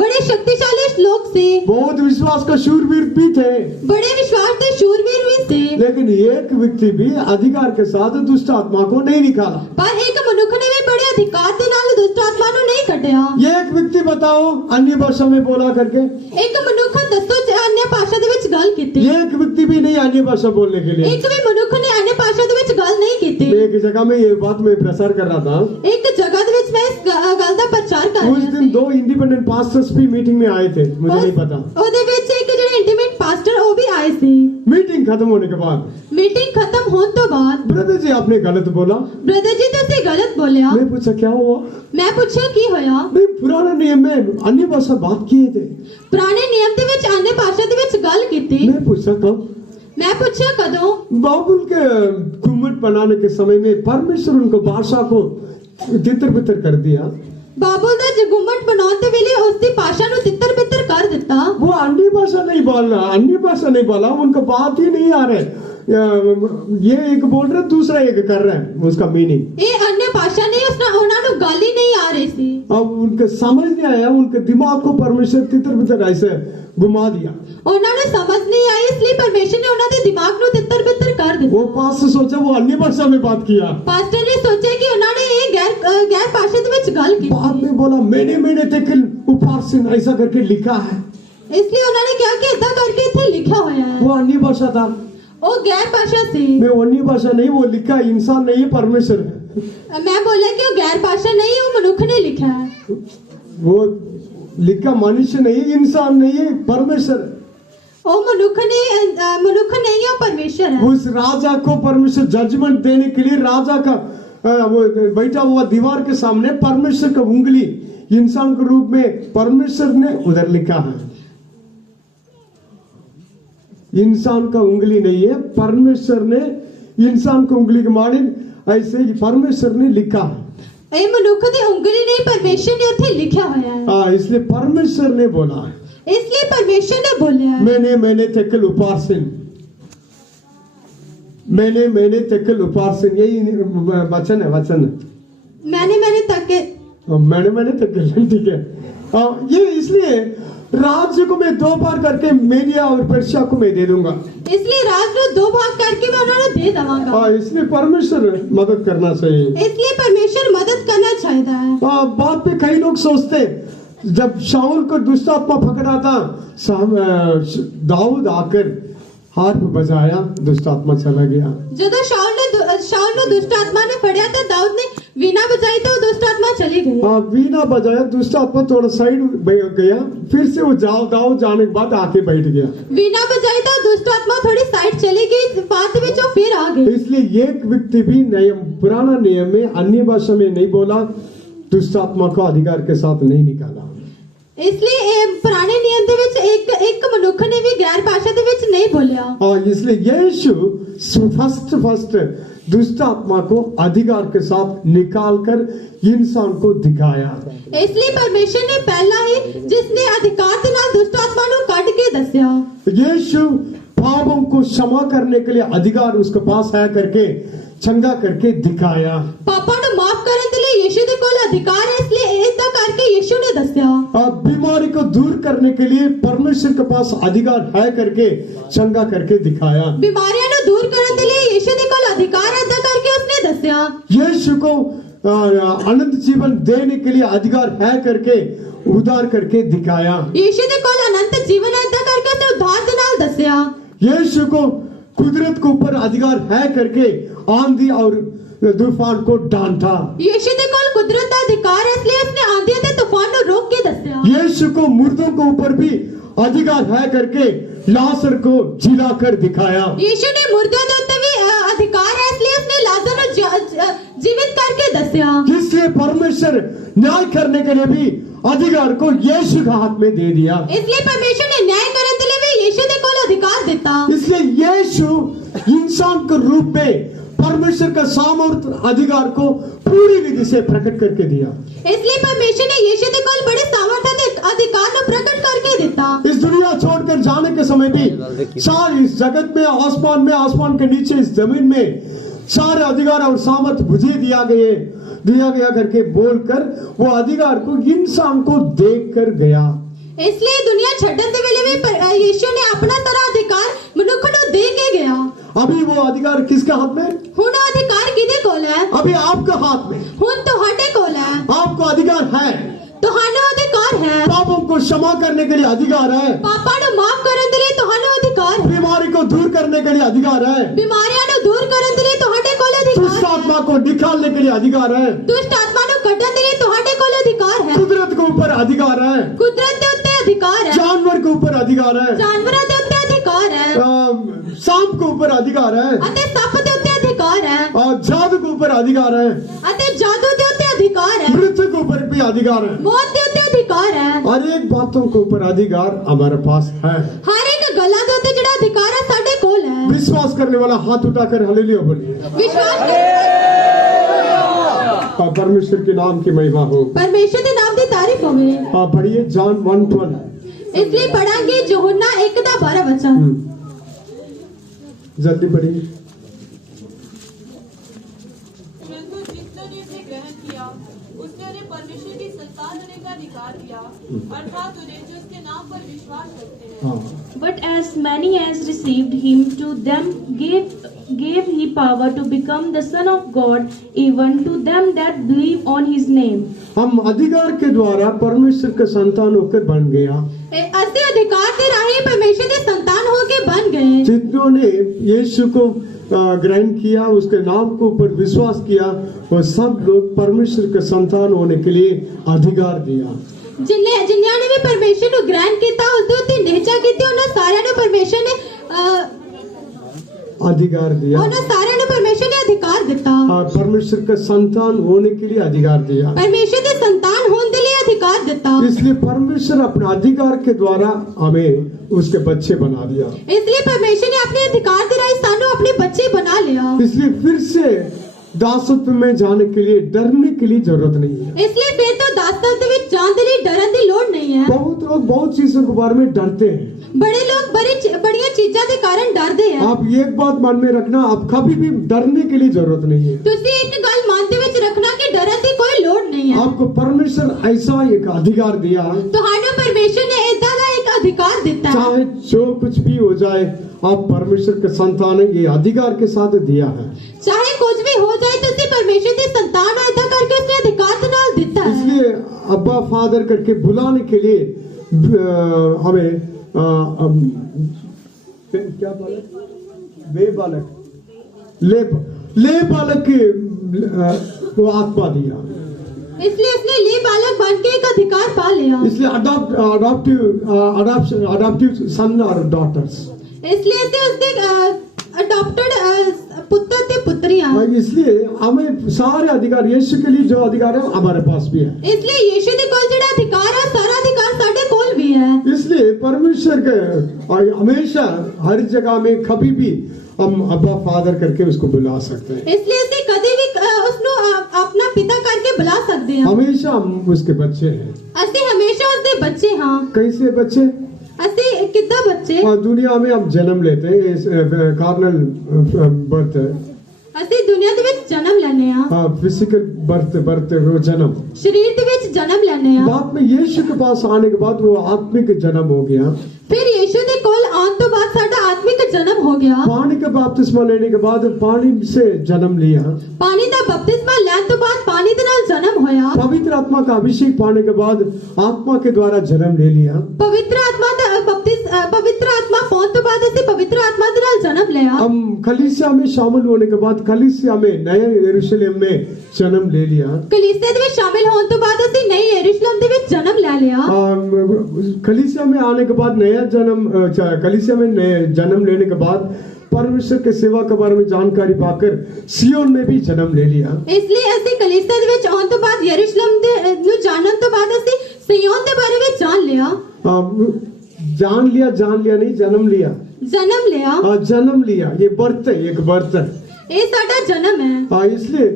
बड़े शक्तिशाली लोग थे बहुत विश्वास का शूरवीर भी थे, बड़े विश्वास के शूरवीर भी थे लेकिन एक व्यक्ति भी अधिकार के साथ दुष्ट आत्मा को नहीं निकाला। पर एक मनुष्य ने भी बड़े अधिकार के नाल दुष्ट आत्मा ਨੂੰ नहीं ਕੱਢਿਆ। एक व्यक्ति बताओ अन्य भाषा में बोला करके, एक मनुष्य ਦੱਸੋ अन्य ਭਾਸ਼ਾ ਦੇ ਵਿੱਚ ਗੱਲ ਕੀਤੀ। एक व्यक्ति भी नहीं अन्य भाषा बोलने के लिए। एक भी मनुष्य ने अन्य भाषा ਦੇ ਵਿੱਚ ਗੱਲ नहीं ਕੀਤੀ। एक जगह में ये बात मैं प्रचार कर रहा था। एक जगह ਦੇ ਵਿੱਚ मैं इस ਗੱਲ ਦਾ ਪ੍ਰਚਾਰ कर उस ਰਿਹਾ दिन ਸੀ। 2 इंडिपेंडेंट पास्टर्स भी मीटिंग में आए थे, मुझे नहीं पता। ਉਹਦੇ ਵਿੱਚ ਇੱਕ ਜਿਹੜੇ ਇੰਟੀਮੇਟ ਪਾਸਟਰ ਉਹ भी आए ਸੀ। मीटिंग खत्म होने के बाद मीटिंग खत्म होने तो बाद ब्रदर जी आपने गलत बोला। ब्रदर जी ਤੁਸੀਂ गलत बोलिया। मैं पूछा क्या हुआ? मैं पूछा की होया। नहीं पुराने नियम में अन्य भाषा बात किए थे। पुराने नियम ਦੇ ਵਿੱਚ अन्य भाषा ਦੇ ਵਿੱਚ ਗੱਲ ਕੀਤੀ। मैं पूछा कब? मैं पूछा कदों? बाबुल के गुम्मट बनाने के समय में परमेश्वर उनको भाषा को तितर बितर कर दिया। बाबुल ਦਾ ਗੁੰਮਟ ਬਣਾਉਣ ਦੇ ਵੇਲੇ ਉਸ ਦੀ ਭਾਸ਼ਾ ਨੂੰ ਤਿੱਤਰ ਬਿੱਤਰ ਕਰ ਦਿੱਤਾ। वो अन्य भाषा नहीं बोल रहा, अन्य भाषा नहीं बोला, उनका बात ही नहीं आ रहा है। ये एक बोल रहे दूसरा एक कर रहे हैं उसका मीनिंग। ਇਹ अन्य भाषा नहीं उसना ਉਹਨਾਂ ਨੂੰ ਗੱਲ ही नहीं आ रही थी। अब उनके समझ नहीं आया, उनके दिमाग को परमेश्वर तितर बितर ऐसे घुमा दिया। ਉਹਨਾਂ ਨੂੰ ਸਮਝ नहीं आई इसलिए परमेश्वर ने ਉਹਨਾਂ ਦੇ दिमाग ਨੂੰ ਤਿੱਤਰ ਬਿੱਤਰ ਕਰ ਦਿੱਤਾ। वो पास से सोचा वो अन्य भाषा में बात किया। पास्टर ने सोचा कि ਉਹਨਾਂ ਨੇ ਇਹ गैर भाषा ਦੇ ਵਿੱਚ ਗੱਲ ਕੀਤੀ। बाद में बोला मैंने तेकिल उपासन ऐसा करके लिखा है। इसलिए उन्होंने क्या किया इतना करके इथे लिखा होया है वो अन्य भाषा था, वो गैर भाषा सी मैं अन्य भाषा नहीं, वो लिखा इंसान नहीं परमेश्वर है। मैं बोला कि वो गैर भाषा नहीं है वो मनुष्य ने लिखा है वो लिखा मनुष्य नहीं, इंसान नहीं है, परमेश्वर है। वो मनुष्य नहीं है वो परमेश्वर है उस राजा को परमेश्वर जजमेंट देने के लिए राजा का वो बैठा हुआ दीवार के सामने परमेश्वर का उंगली इंसान के रूप में परमेश्वर ने उधर लिखा है। इंसान का उंगली नहीं है, परमेश्वर ने इंसान को उंगली के मारे ऐसे ही परमेश्वर ने लिखा है। ये मनुष्य की उंगली नहीं परमेश्वर ने उथे लिखा होया है हाँ, इसलिए परमेश्वर ने बोला है, इसलिए परमेश्वर ने बोला है मैंने तेकल उपासन, मैंने तेकल उपासन, यही वचन है, वचन है। मैंने तके मैंने तेकल, ठीक है। ये इसलिए राज्य को मैं 2 बार करके मीडिया और पर्शिया को मैं दे दूंगा, इसलिए राज को 2 भाग करके मैं उन्होंने दे दवांगा। हाँ, इसलिए परमेश्वर मदद करना चाहिए, इसलिए परमेश्वर मदद करना चाहिए है। बात पे कई लोग सोचते जब शाऊल को दुष्ट आत्मा पकड़ा था, दाऊद आकर हाथ बजाया, दुष्ट आत्मा चला गया। जो शाऊल ने दुष्ट आत्मा ने फड़िया था, दाऊद ने वीणा बजाई तो दुष्ट आत्मा चली गई। हाँ, वीणा बजाया, दुष्ट आत्मा थोड़ा साइड गया, फिर से वो दाऊद जाने के बाद आके बैठ गया। वीणा बजाई तो दुष्ट आत्मा थोड़ी साइड चली गई, बाद में जो फिर आ गई। इसलिए एक व्यक्ति भी पुराना नियम में अन्य भाषा में नहीं बोला, दुष्ट आत्मा को अधिकार के साथ नहीं निकाला। इसलिए पुराने नियम दे विच एक मनुष्य ने भी गैर भाषा दे विच नहीं बोलिया। और इसलिए यीशु फर्स्ट दुष्ट आत्मा को अधिकार के साथ निकाल कर इंसान को दिखाया। इसलिए परमेश्वर ने पहला ही जिसने अधिकार के नाल दुष्ट आत्मा नु काट के दस्या। यीशु पापों को क्षमा करने के लिए अधिकार उसके पास है करके चंगा करके दिखाया। पापा नु माफ करने के लिए यीशु दे कोल अधिकार है, इसलिए ऐसा करके यीशु ने दस्या। बीमारी को दूर करने के लिए परमेश्वर के पास अधिकार है करके चंगा करके दिखाया। बीमारियां नु दूर करने के लिए यीशु दे कोल अधिकार है, ऐसा करके उसने दस्या। यीशु को अनंत जीवन देने के लिए अधिकार है करके उद्धार करके दिखाया। यीशु दे कोल अनंत जीवन है, ऐसा करके उसने उद्धार के नाल दस्या। यीशु को कुदरत के ऊपर अधिकार है करके आंधी और तूफान को डांटा। यीशु दे कोल कुदरत का अधिकार है, इसलिए उसने आंधी और तूफान को रोक के दस्या। यीशु को मुर्दों के ऊपर भी अधिकार है करके लाजर को जिला कर दिखाया। यीशु ने मुर्दों के ऊपर भी अधिकार है, इसलिए उसने लाजर को जीवित करके दस्या। इसलिए परमेश्वर न्याय करने के लिए भी अधिकार को यीशु के हाथ में दे दिया। इसलिए परमेश्वर ने न्याय करने के लिए भी यीशु दे कोल अधिकार देता। इसलिए यीशु इंसान के रूप में परमेश्वर का सामर्थ अधिकार को पूरी विधि से प्रकट करके दिया। इसलिए परमेश्वर ने यीशु दे कोल बड़े सामर्थ्य अधिकार को प्रकट करके देता। इस दुनिया छोड़कर जाने के समय भी सारी इस जगत में, आसमान के नीचे, इस जमीन में सारे अधिकार और सामर्थ्य मुझे दिया गया करके बोलकर वो अधिकार को इंसान को देख कर गया। इसलिए दुनिया छड़न दे वेले भी यीशु ने अपना सारा अधिकार मनुष्य को दे के गया। अभी वो अधिकार किसके हाथ में? हुन अधिकार किदे कोल है? अभी आपके हाथ में। हुन तोहाडे कोल है। आपको अधिकार है, तोहानो अधिकार है। पापों को क्षमा करने के लिए अधिकार है, पापा नु माफ करने के लिए तोहानो अधिकार है। बीमारी को दूर करने के लिए अधिकार है, बीमारियां नु दूर करने के लिए तोहाडे कोल अधिकार दुष्ट है। आत्मा को निकालने के लिए अधिकार है, दुष्ट आत्मा नु कढने के लिए तोहाडे कोल अधिकार है। कुदरत के ऊपर अधिकार है, कुदरत के उत्ते अधिकार है। जानवर के ऊपर अधिकार है, जानवरां दे उत्ते अधिकार है। सांप के ऊपर अधिकार है, अते सप दे उत्ते अधिकार है। जादू के ऊपर अधिकार है, अते जादू दे उत्ते अधिकार है। मृत्यु के ऊपर भी अधिकार है। मौत दे उत्ते अधिकार है। हर एक बातों के ऊपर अधिकार हमारे पास है। हर एक गल्ला दे उत्ते जेड़ा अधिकार है साडे कोल है। विश्वास करने वाला हाथ उठाकर हालेलुया बोलिए। विश्वास परमेश्वर के नाम की महिमा हो, परमेश्वर के नाम की तारीफ होवे। पढ़िए जॉन 1:12। इसलिए पढ़ांगे यूहन्ना 1:12 वचन। जल्दी पढ़िए। परंतु जिसने इसे ग्रहण किया उसने उन्हें परमेश्वर की संतान होने का अधिकार दिया, अर्थात उन्हें जो उसके नाम पर विश्वास रखते हैं। But as many as received him, to them gave he power to become the Son of God, even to them that believe on his name. हम अधिकार के द्वारा परमेश्वर के संतान होकर बन गया। ਅਸੀਂ ਅਧਿਕਾਰ ਦੇ ਰਾਹੀਂ ਪਰਮੇਸ਼ਰ ਦੇ ਸੰਤਾਨ ਹੋ ਕੇ ਬਣ ਗਏ। जितनों ने यीशु को ग्रहण किया, उसके नाम के ऊपर विश्वास किया, वो सब लोग परमेश्वर के संतान होने के लिए अधिकार दिया। ਜਿਨ੍ਹਾਂ ਨੇ ਵੀ ਪਰਮੇਸ਼ਰ ਨੂੰ ਗ੍ਰਹਿਣ ਕੀਤਾ, ਉਸ ਦੇ ਉੱਤੇ ਨਿਹਚਾ ਕੀਤੀ, ਉਹਨਾਂ ਸਾਰਿਆਂ ਨੂੰ ਪਰਮੇਸ਼ਰ ਨੇ अधिकार दिया। ਉਹਨਾਂ ਸਾਰਿਆਂ ਨੂੰ ਪਰਮੇਸ਼ਰ ਨੇ ਅਧਿਕਾਰ ਦਿੱਤਾ। परमेश्वर के संतान होने के लिए अधिकार दिया। ਪਰਮੇਸ਼ਰ ਦੇ ਸੰਤਾਨ ਹੋਣ ਦੇ ਲਈ ਅਧਿਕਾਰ ਦਿੱਤਾ। इसलिए परमेश्वर अपने अधिकार के द्वारा हमें उसके बच्चे बना दिया। ਇਸ ਲਈ ਪਰਮੇਸ਼ਰ ਨੇ ਆਪਣੇ ਅਧਿਕਾਰ ਦੇ ਰਾਹੀਂ ਸਾਨੂੰ ਆਪਣੇ ਬੱਚੇ ਬਣਾ ਲਿਆ। इसलिए फिर से दासत्व में जाने के लिए डरने की लिए जरूरत नहीं है। ਇਸ ਲਈ ਫਿਰ ਤੋਂ ਦਾਸਤਵ ਦੇ ਵਿੱਚ ਜਾਣ ਦੇ ਲਈ ਡਰਨ ਦੀ ਲੋੜ ਨਹੀਂ ਹੈ। बहुत लोग बहुत चीजों के बारे में डरते हैं। बड़े लोग बड़ियां चीज़ों के कारण डरते हैं। आप एक बात मन में रखना, आप कभी भी डरने के लिए जरूरत नहीं है। ਤੁਸੀਂ ਇੱਕ ਗੱਲ ਮਨ ਦੇ ਵਿੱਚ ਰੱਖਣਾ ਕਿ ਡਰਨ ਦੀ ਕੋਈ ਲੋੜ ਨਹੀਂ ਹੈ। आपको परमेश्वर ऐसा एक अधिकार दिया, ਤੁਹਾਨੂੰ ਪਰਮੇਸ਼ਰ ਨੇ ਇਦਾਂ ਦਾ ਇੱਕ ਅਧਿਕਾਰ ਦਿੱਤਾ ਹੈ। चाहे जो कुछ भी हो जाए, आप परमेश्वर के संतान है, ये अधिकार के साथ दिया है। ਚਾਹੇ ਕੁਝ ਵੀ ਹੋ ਜਾਏ, ਤੁਸੀਂ ਪਰਮੇਸ਼ਰ ਦੇ ਸੰਤਾਨ ਹੋ, ਇਦਾਂ ਕਰਕੇ ਉਸਨੇ ਅਧਿਕਾਰ ਦੇ ਨਾਲ ਦਿੱਤਾ ਹੈ। इसलिए अब्बा फादर करके बुलाने के लिए हमें क्या बालक वे बालक ले बालक को आत्मा दिया। इसलिए उसने ले बालक बन के एक अधिकार पा लिया। इसलिए अडॉप्टिव सन और डॉटर्स, इसलिए उसने अडॉप्टेड पुत्र ते पुत्रियां, इसलिए हमें सारे अधिकार, यीशु के लिए जो अधिकार है हमारे पास भी है। इसलिए यीशु दे कोल जेड़ा अधिकार है, सारा अधिकार साडे कोल भी है। इसलिए परमेश्वर के हमेशा हर जगह में कभी भी हम अब्बा फादर करके उसको बुला सकते हैं। इसलिए ਅਸੀਂ ਕਦੇ ਵੀ ਉਸਨੂੰ ਆਪਣਾ ਪਿਤਾ ਕਰਕੇ ਬੁਲਾ ਸਕਦੇ ਹਾਂ। हमेशा हम उसके बच्चे हैं। ਅਸੀਂ ਹਮੇਸ਼ਾ ਉਸਦੇ ਬੱਚੇ ਹਾਂ। कैसे बच्चे? ਅਸੀਂ ਕਿੱਦਾਂ ਬੱਚੇ? दुनिया में हम जन्म लेते हैं, कार्नल बर्थ है, ਅਸੀਂ ਦੁਨੀਆ ਦੇ ਵਿੱਚ ਜਨਮ ਲੈਨੇ ਆ। हाँ, फिजिकल बर्थ वो जन्म। ਸਰੀਰ ਦੇ ਵਿੱਚ ਜਨਮ ਲੈਨੇ ਆ। बाद में यीशु के पास आने के बाद वो आत्मिक जन्म हो गया। ਫਿਰ ਯੀਸ਼ੂ ਦੇ ਕੋਲ ਆਉਣ ਤੋਂ ਬਾਅਦ ਸਾਡਾ ਆਤਮਿਕ जन्म हो गया। पानी का बपतिस्मा लेने के बाद पानी से जन्म लिया। पानी ਦਾ ਬਪਤਿਸਮਾ ਲੈਣ ਤੋਂ ਬਾਅਦ ਪਾਣੀ ਦੇ ਨਾਲ जन्म ਹੋਇਆ। पवित्र आत्मा का अभिषेक पाने के बाद आत्मा के द्वारा जन्म ले लिया। पवित्र आत्मा पाउन ਤੋਂ ਬਾਅਦ ਅਸੀਂ ਪਵਿੱਤਰ ਆਤਮਾ ਦੇ ਨਾਲ जन्म लिया। हम कलीसिया में शामिल होने के बाद कलीसिया में नए यरूशलेम में जन्म ले लिया। ਕਲੀਸਿया ਦੇ ਵਿੱਚ ਸ਼ਾਮਿਲ ਹੋਣ ਤੋਂ ਬਾਅਦ ਅਸੀਂ ਨਈ ਯਰੂਸ਼ਲਮ ਦੇ ਵਿੱਚ जन्म ले लिया। कलीसिया में आने के बाद नया जन्म, कलीसिया में नए जन्म लेने के बाद परमेश्वर के सेवा के बारे में जानकारी पाकर सियोन में भी जन्म ले लिया। इसलिए ਅਸੀਂ ਕਲੀਸਿया ਦੇ ਵਿੱਚ ਆਉਣ ਤੋਂ ਬਾਅਦ ਯਰੂਸ਼ਲਮ ਦੇ ਨੂੰ ਜਾਣਨ ਤੋਂ ਬਾਅਦ ਅਸੀਂ ਸਿਯੋਨ ਦੇ ਬਾਰੇ ਵਿੱਚ ਜਾਣ ਲਿਆ। जान लिया नहीं, जन्म लिया। जन्म लिया। जन्म लिया, ये बर्थ है, एक बर्थ है। ये साडा जन्म है। इसलिए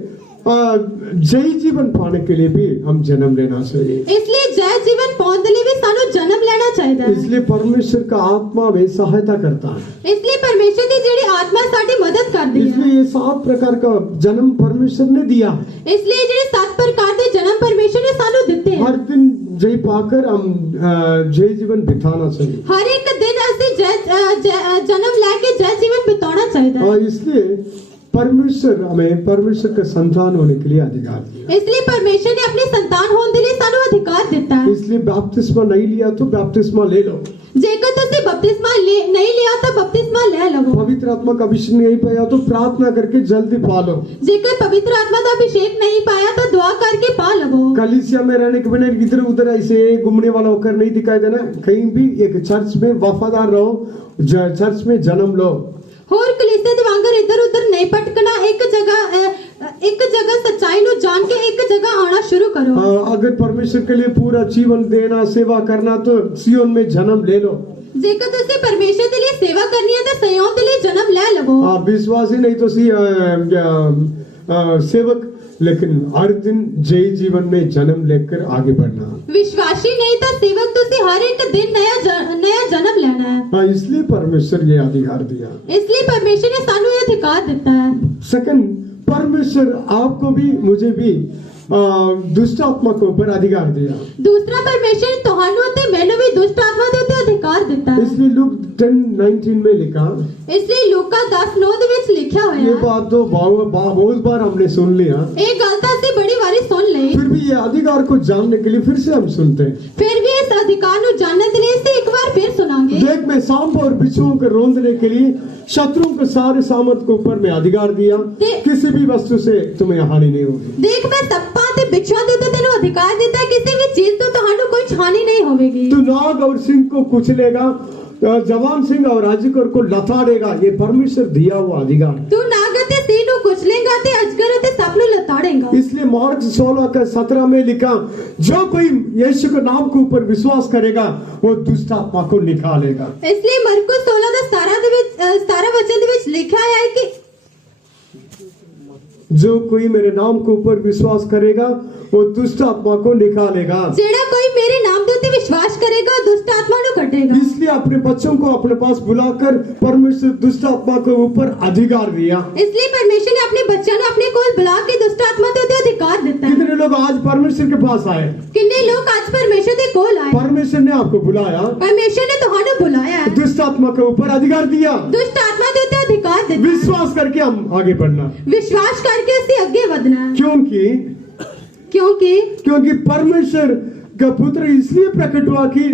जय जीवन पाने के लिए भी हम जन्म लेना चाहिए। इसलिए जय जीवन पाने के लिए भी सानू जन्म लेना चाहिए। इसलिए परमेश्वर का आत्मा में सहायता करता है। इसलिए परमेश्वर की जेडी आत्मा साडी मदद करती है। इसलिए ये 7 प्रकार का जन्म परमेश्वर ने दिया। इसलिए जेडे 7 प्रकार के जन्म परमेश्वर ने सानू दिते हैं। हर दिन जय पाकर हम जय जीवन बिताना चाहिए। हर एक दिन ऐसे जन्म लेके जय जीवन बिताना चाहिए। इसलिए परमेश्वर हमें परमेश्वर के संतान होने के लिए अधिकार दिया। इसलिए परमेश्वर ने अपने संतान होने के लिए सानू अधिकार दिता है। इसलिए बपतिस्मा नहीं लिया तो बपतिस्मा ले लो। जेकर तुसी बपतिस्मा नहीं लिया तो बपतिस्मा ले लो। पवित्र आत्मा का अभिषेक नहीं पाया तो प्रार्थना करके जल्दी पा लो। जेकर पवित्र आत्मा का अभिषेक नहीं पाया तो दुआ करके पा लो। कलीसिया में रहने के बिना इधर उधर ऐसे घूमने वाला होकर नहीं दिखाई देना। कहीं भी एक चर्च में वफादार रहो, चर्च में जन्म लो। होर कलीसिया दे वांगर इधर उधर नहीं भटकना। एक जगह सच्चाई नु जान के एक जगह आना शुरू करो। अगर परमेश्वर के लिए पूरा जीवन देना, सेवा करना तो सियोन में जन्म ले लो। जेकर तुसी परमेश्वर के लिए सेवा करनी है तो सियोन के लिए जन्म ले लो। विश्वासी नहीं तो सेवक, लेकिन हर दिन जय जीवन में जन्म लेकर आगे बढ़ना। विश्वासी नहीं तो सेवक तुसी हर एक दिन नया जन्म लेना है। इसलिए परमेश्वर ये अधिकार दिया। इसलिए परमेश्वर ने सानू ये अधिकार दिता है। सेकंड, परमेश्वर आपको भी मुझे भी दुष्ट आत्मा के ऊपर अधिकार दिया। दूसरा, परमेश्वर ने तोहानू ते मैनू भी दुष्ट आत्मा दे उत्ते अधिकार दिता है। इसलिए लूक 10:19 में लिखा। इसलिए लूका 10:9 दे विच लिखा होया। ये बात तो बहुत बार हमने सुन लिया। एक गल तो ਅਸੀਂ बड़ी बारी सुन ली। फिर भी ये अधिकार को जानने के लिए फिर से हम सुनते हैं। फिर भी इस अधिकार नु जानने के लिए इसे में सांप और बिच्छुओं को रोंदने के लिए शत्रुओं के सारे सामर्थ को ऊपर में अधिकार दिया, किसी भी वस्तु से तुम्हें हानि नहीं होगी। देख मैं सप्पा ते बिच्छुआ दे तो तेनु अधिकार देता है, किसी भी चीज तो तहानु कोई हानि नहीं होगी। तू नाग और सिंह को कुचलेगा, जवान सिंह और अजगर को लताड़ेगा, ये परमेश्वर दिया हुआ अधिकार है। तू नागते सीनु कुचलेगा ते अजगर ते सपनु लताड़ेगा। इसलिए मार्क 16:17 में लिखा, जो कोई यीशु के नाम के ऊपर विश्वास करेगा वो दुष्ट आत्मा को निकालेगा। इसलिए मरकुस 16:17 वचन ਦੇ ਵਿੱਚ ਲਿਖਿਆ ਹੈ ਕਿ जो कोई मेरे नाम के ऊपर विश्वास करेगा वो दुष्ट आत्मा को निकालेगा। ਜਿਹੜਾ ਕੋਈ ਮੇਰੇ ਨਾਮ ਦੇ ਉੱਤੇ ਵਿਸ਼ਵਾਸ ਕਰੇਗਾ ਦੁਸ਼ਟ ਆਤਮਾ ਨੂੰ ਕੱਢੇਗਾ। इसलिए अपने बच्चों को अपने पास बुलाकर परमेश्वर दुष्ट आत्मा के ऊपर अधिकार दिया। इसलिए परमेश्वर ने अपने बच्चों को अपने कोल बुला के दुष्ट आत्मा ਦੇ ਉੱਤੇ अधिकार ਦਿੱਤਾ ਹੈ। कितने लोग आज परमेश्वर के पास आए? कितने लोग आज परमेश्वर ਦੇ ਕੋਲ आए? परमेश्वर ने आपको बुलाया, परमेश्वर ने ਤੁਹਾਨੂੰ बुलाया है, दुष्ट आत्मा के ऊपर अधिकार दिया, दुष्ट आत्मा ਦੇ ਉੱਤੇ अधिकार ਦਿੱਤਾ। विश्वास करके हम आगे बढ़ना। विश्वास करके ਅਸੀਂ ਅੱਗੇ ਵਧਣਾ ਹੈ। क्योंकि परमेश्वर का पुत्र इसलिए प्रकट हुआ कि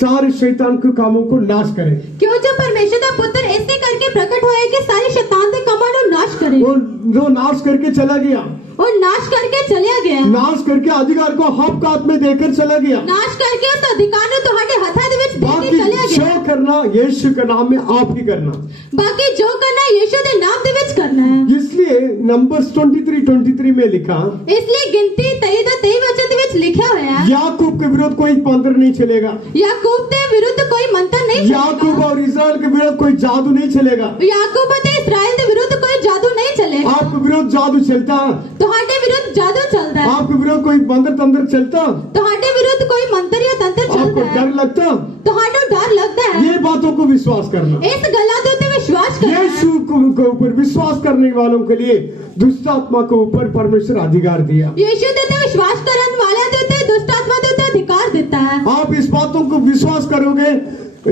सारे शैतान के कामों को नाश करे। क्यों जो परमेश्वर का पुत्र ऐसे करके प्रकट हुआ है कि सारे शैतान के कामों को नाश करे। वो जो नाश करके चला गया, और नाश करके चला गया, नाश करके अधिकार को आपके हाथ में देकर चला गया, नाश करके उस अधिकार को तुम्हारे हाथों ਦੇ ਵਿੱਚ ਦੇ बाकी ਕੇ चला गया। जो करना यीशु के नाम में आप ही करना। बाकी जो करना यीशु के नाम ਦੇ ਵਿੱਚ करना है। इसलिए नंबर्स 23:23 में लिखा, इसलिए गिनती 23 वचन ਦੇ ਵਿੱਚ ਲਿਖਿਆ ਹੋਇਆ है, याकूब के विरुद्ध कोई मंत्र नहीं चलेगा, याकूब के विरुद्ध कोई मंत्र नहीं याकूब और इस्राएल के विरुद्ध कोई जादू नहीं चलेगा। याकूब और इस्राएल के विरुद्ध कोई जादू नहीं चलेगा। आपके विरुद्ध जादू चलता, तुम्हारे विरुद्ध जादू चलता है, आपके विरुद्ध कोई मंत्र तंत्र चलता, तुम्हारे विरुद्ध कोई मंत्र या तंत्र आपको चलता है, डर लगता, तुम्हारे डर लगता है। ये बातों को विश्वास करना। इस गला के ऊपर विश्वास करना है। यीशु के ऊपर विश्वास करने वालों के लिए दुष्ट आत्मा के ऊपर परमेश्वर अधिकार दिया। यीशु के ऊपर विश्वास करने वाले के ऊपर दुष्ट आत्मा के ऊपर अधिकार देता है। आप इस बातों को विश्वास करोगे,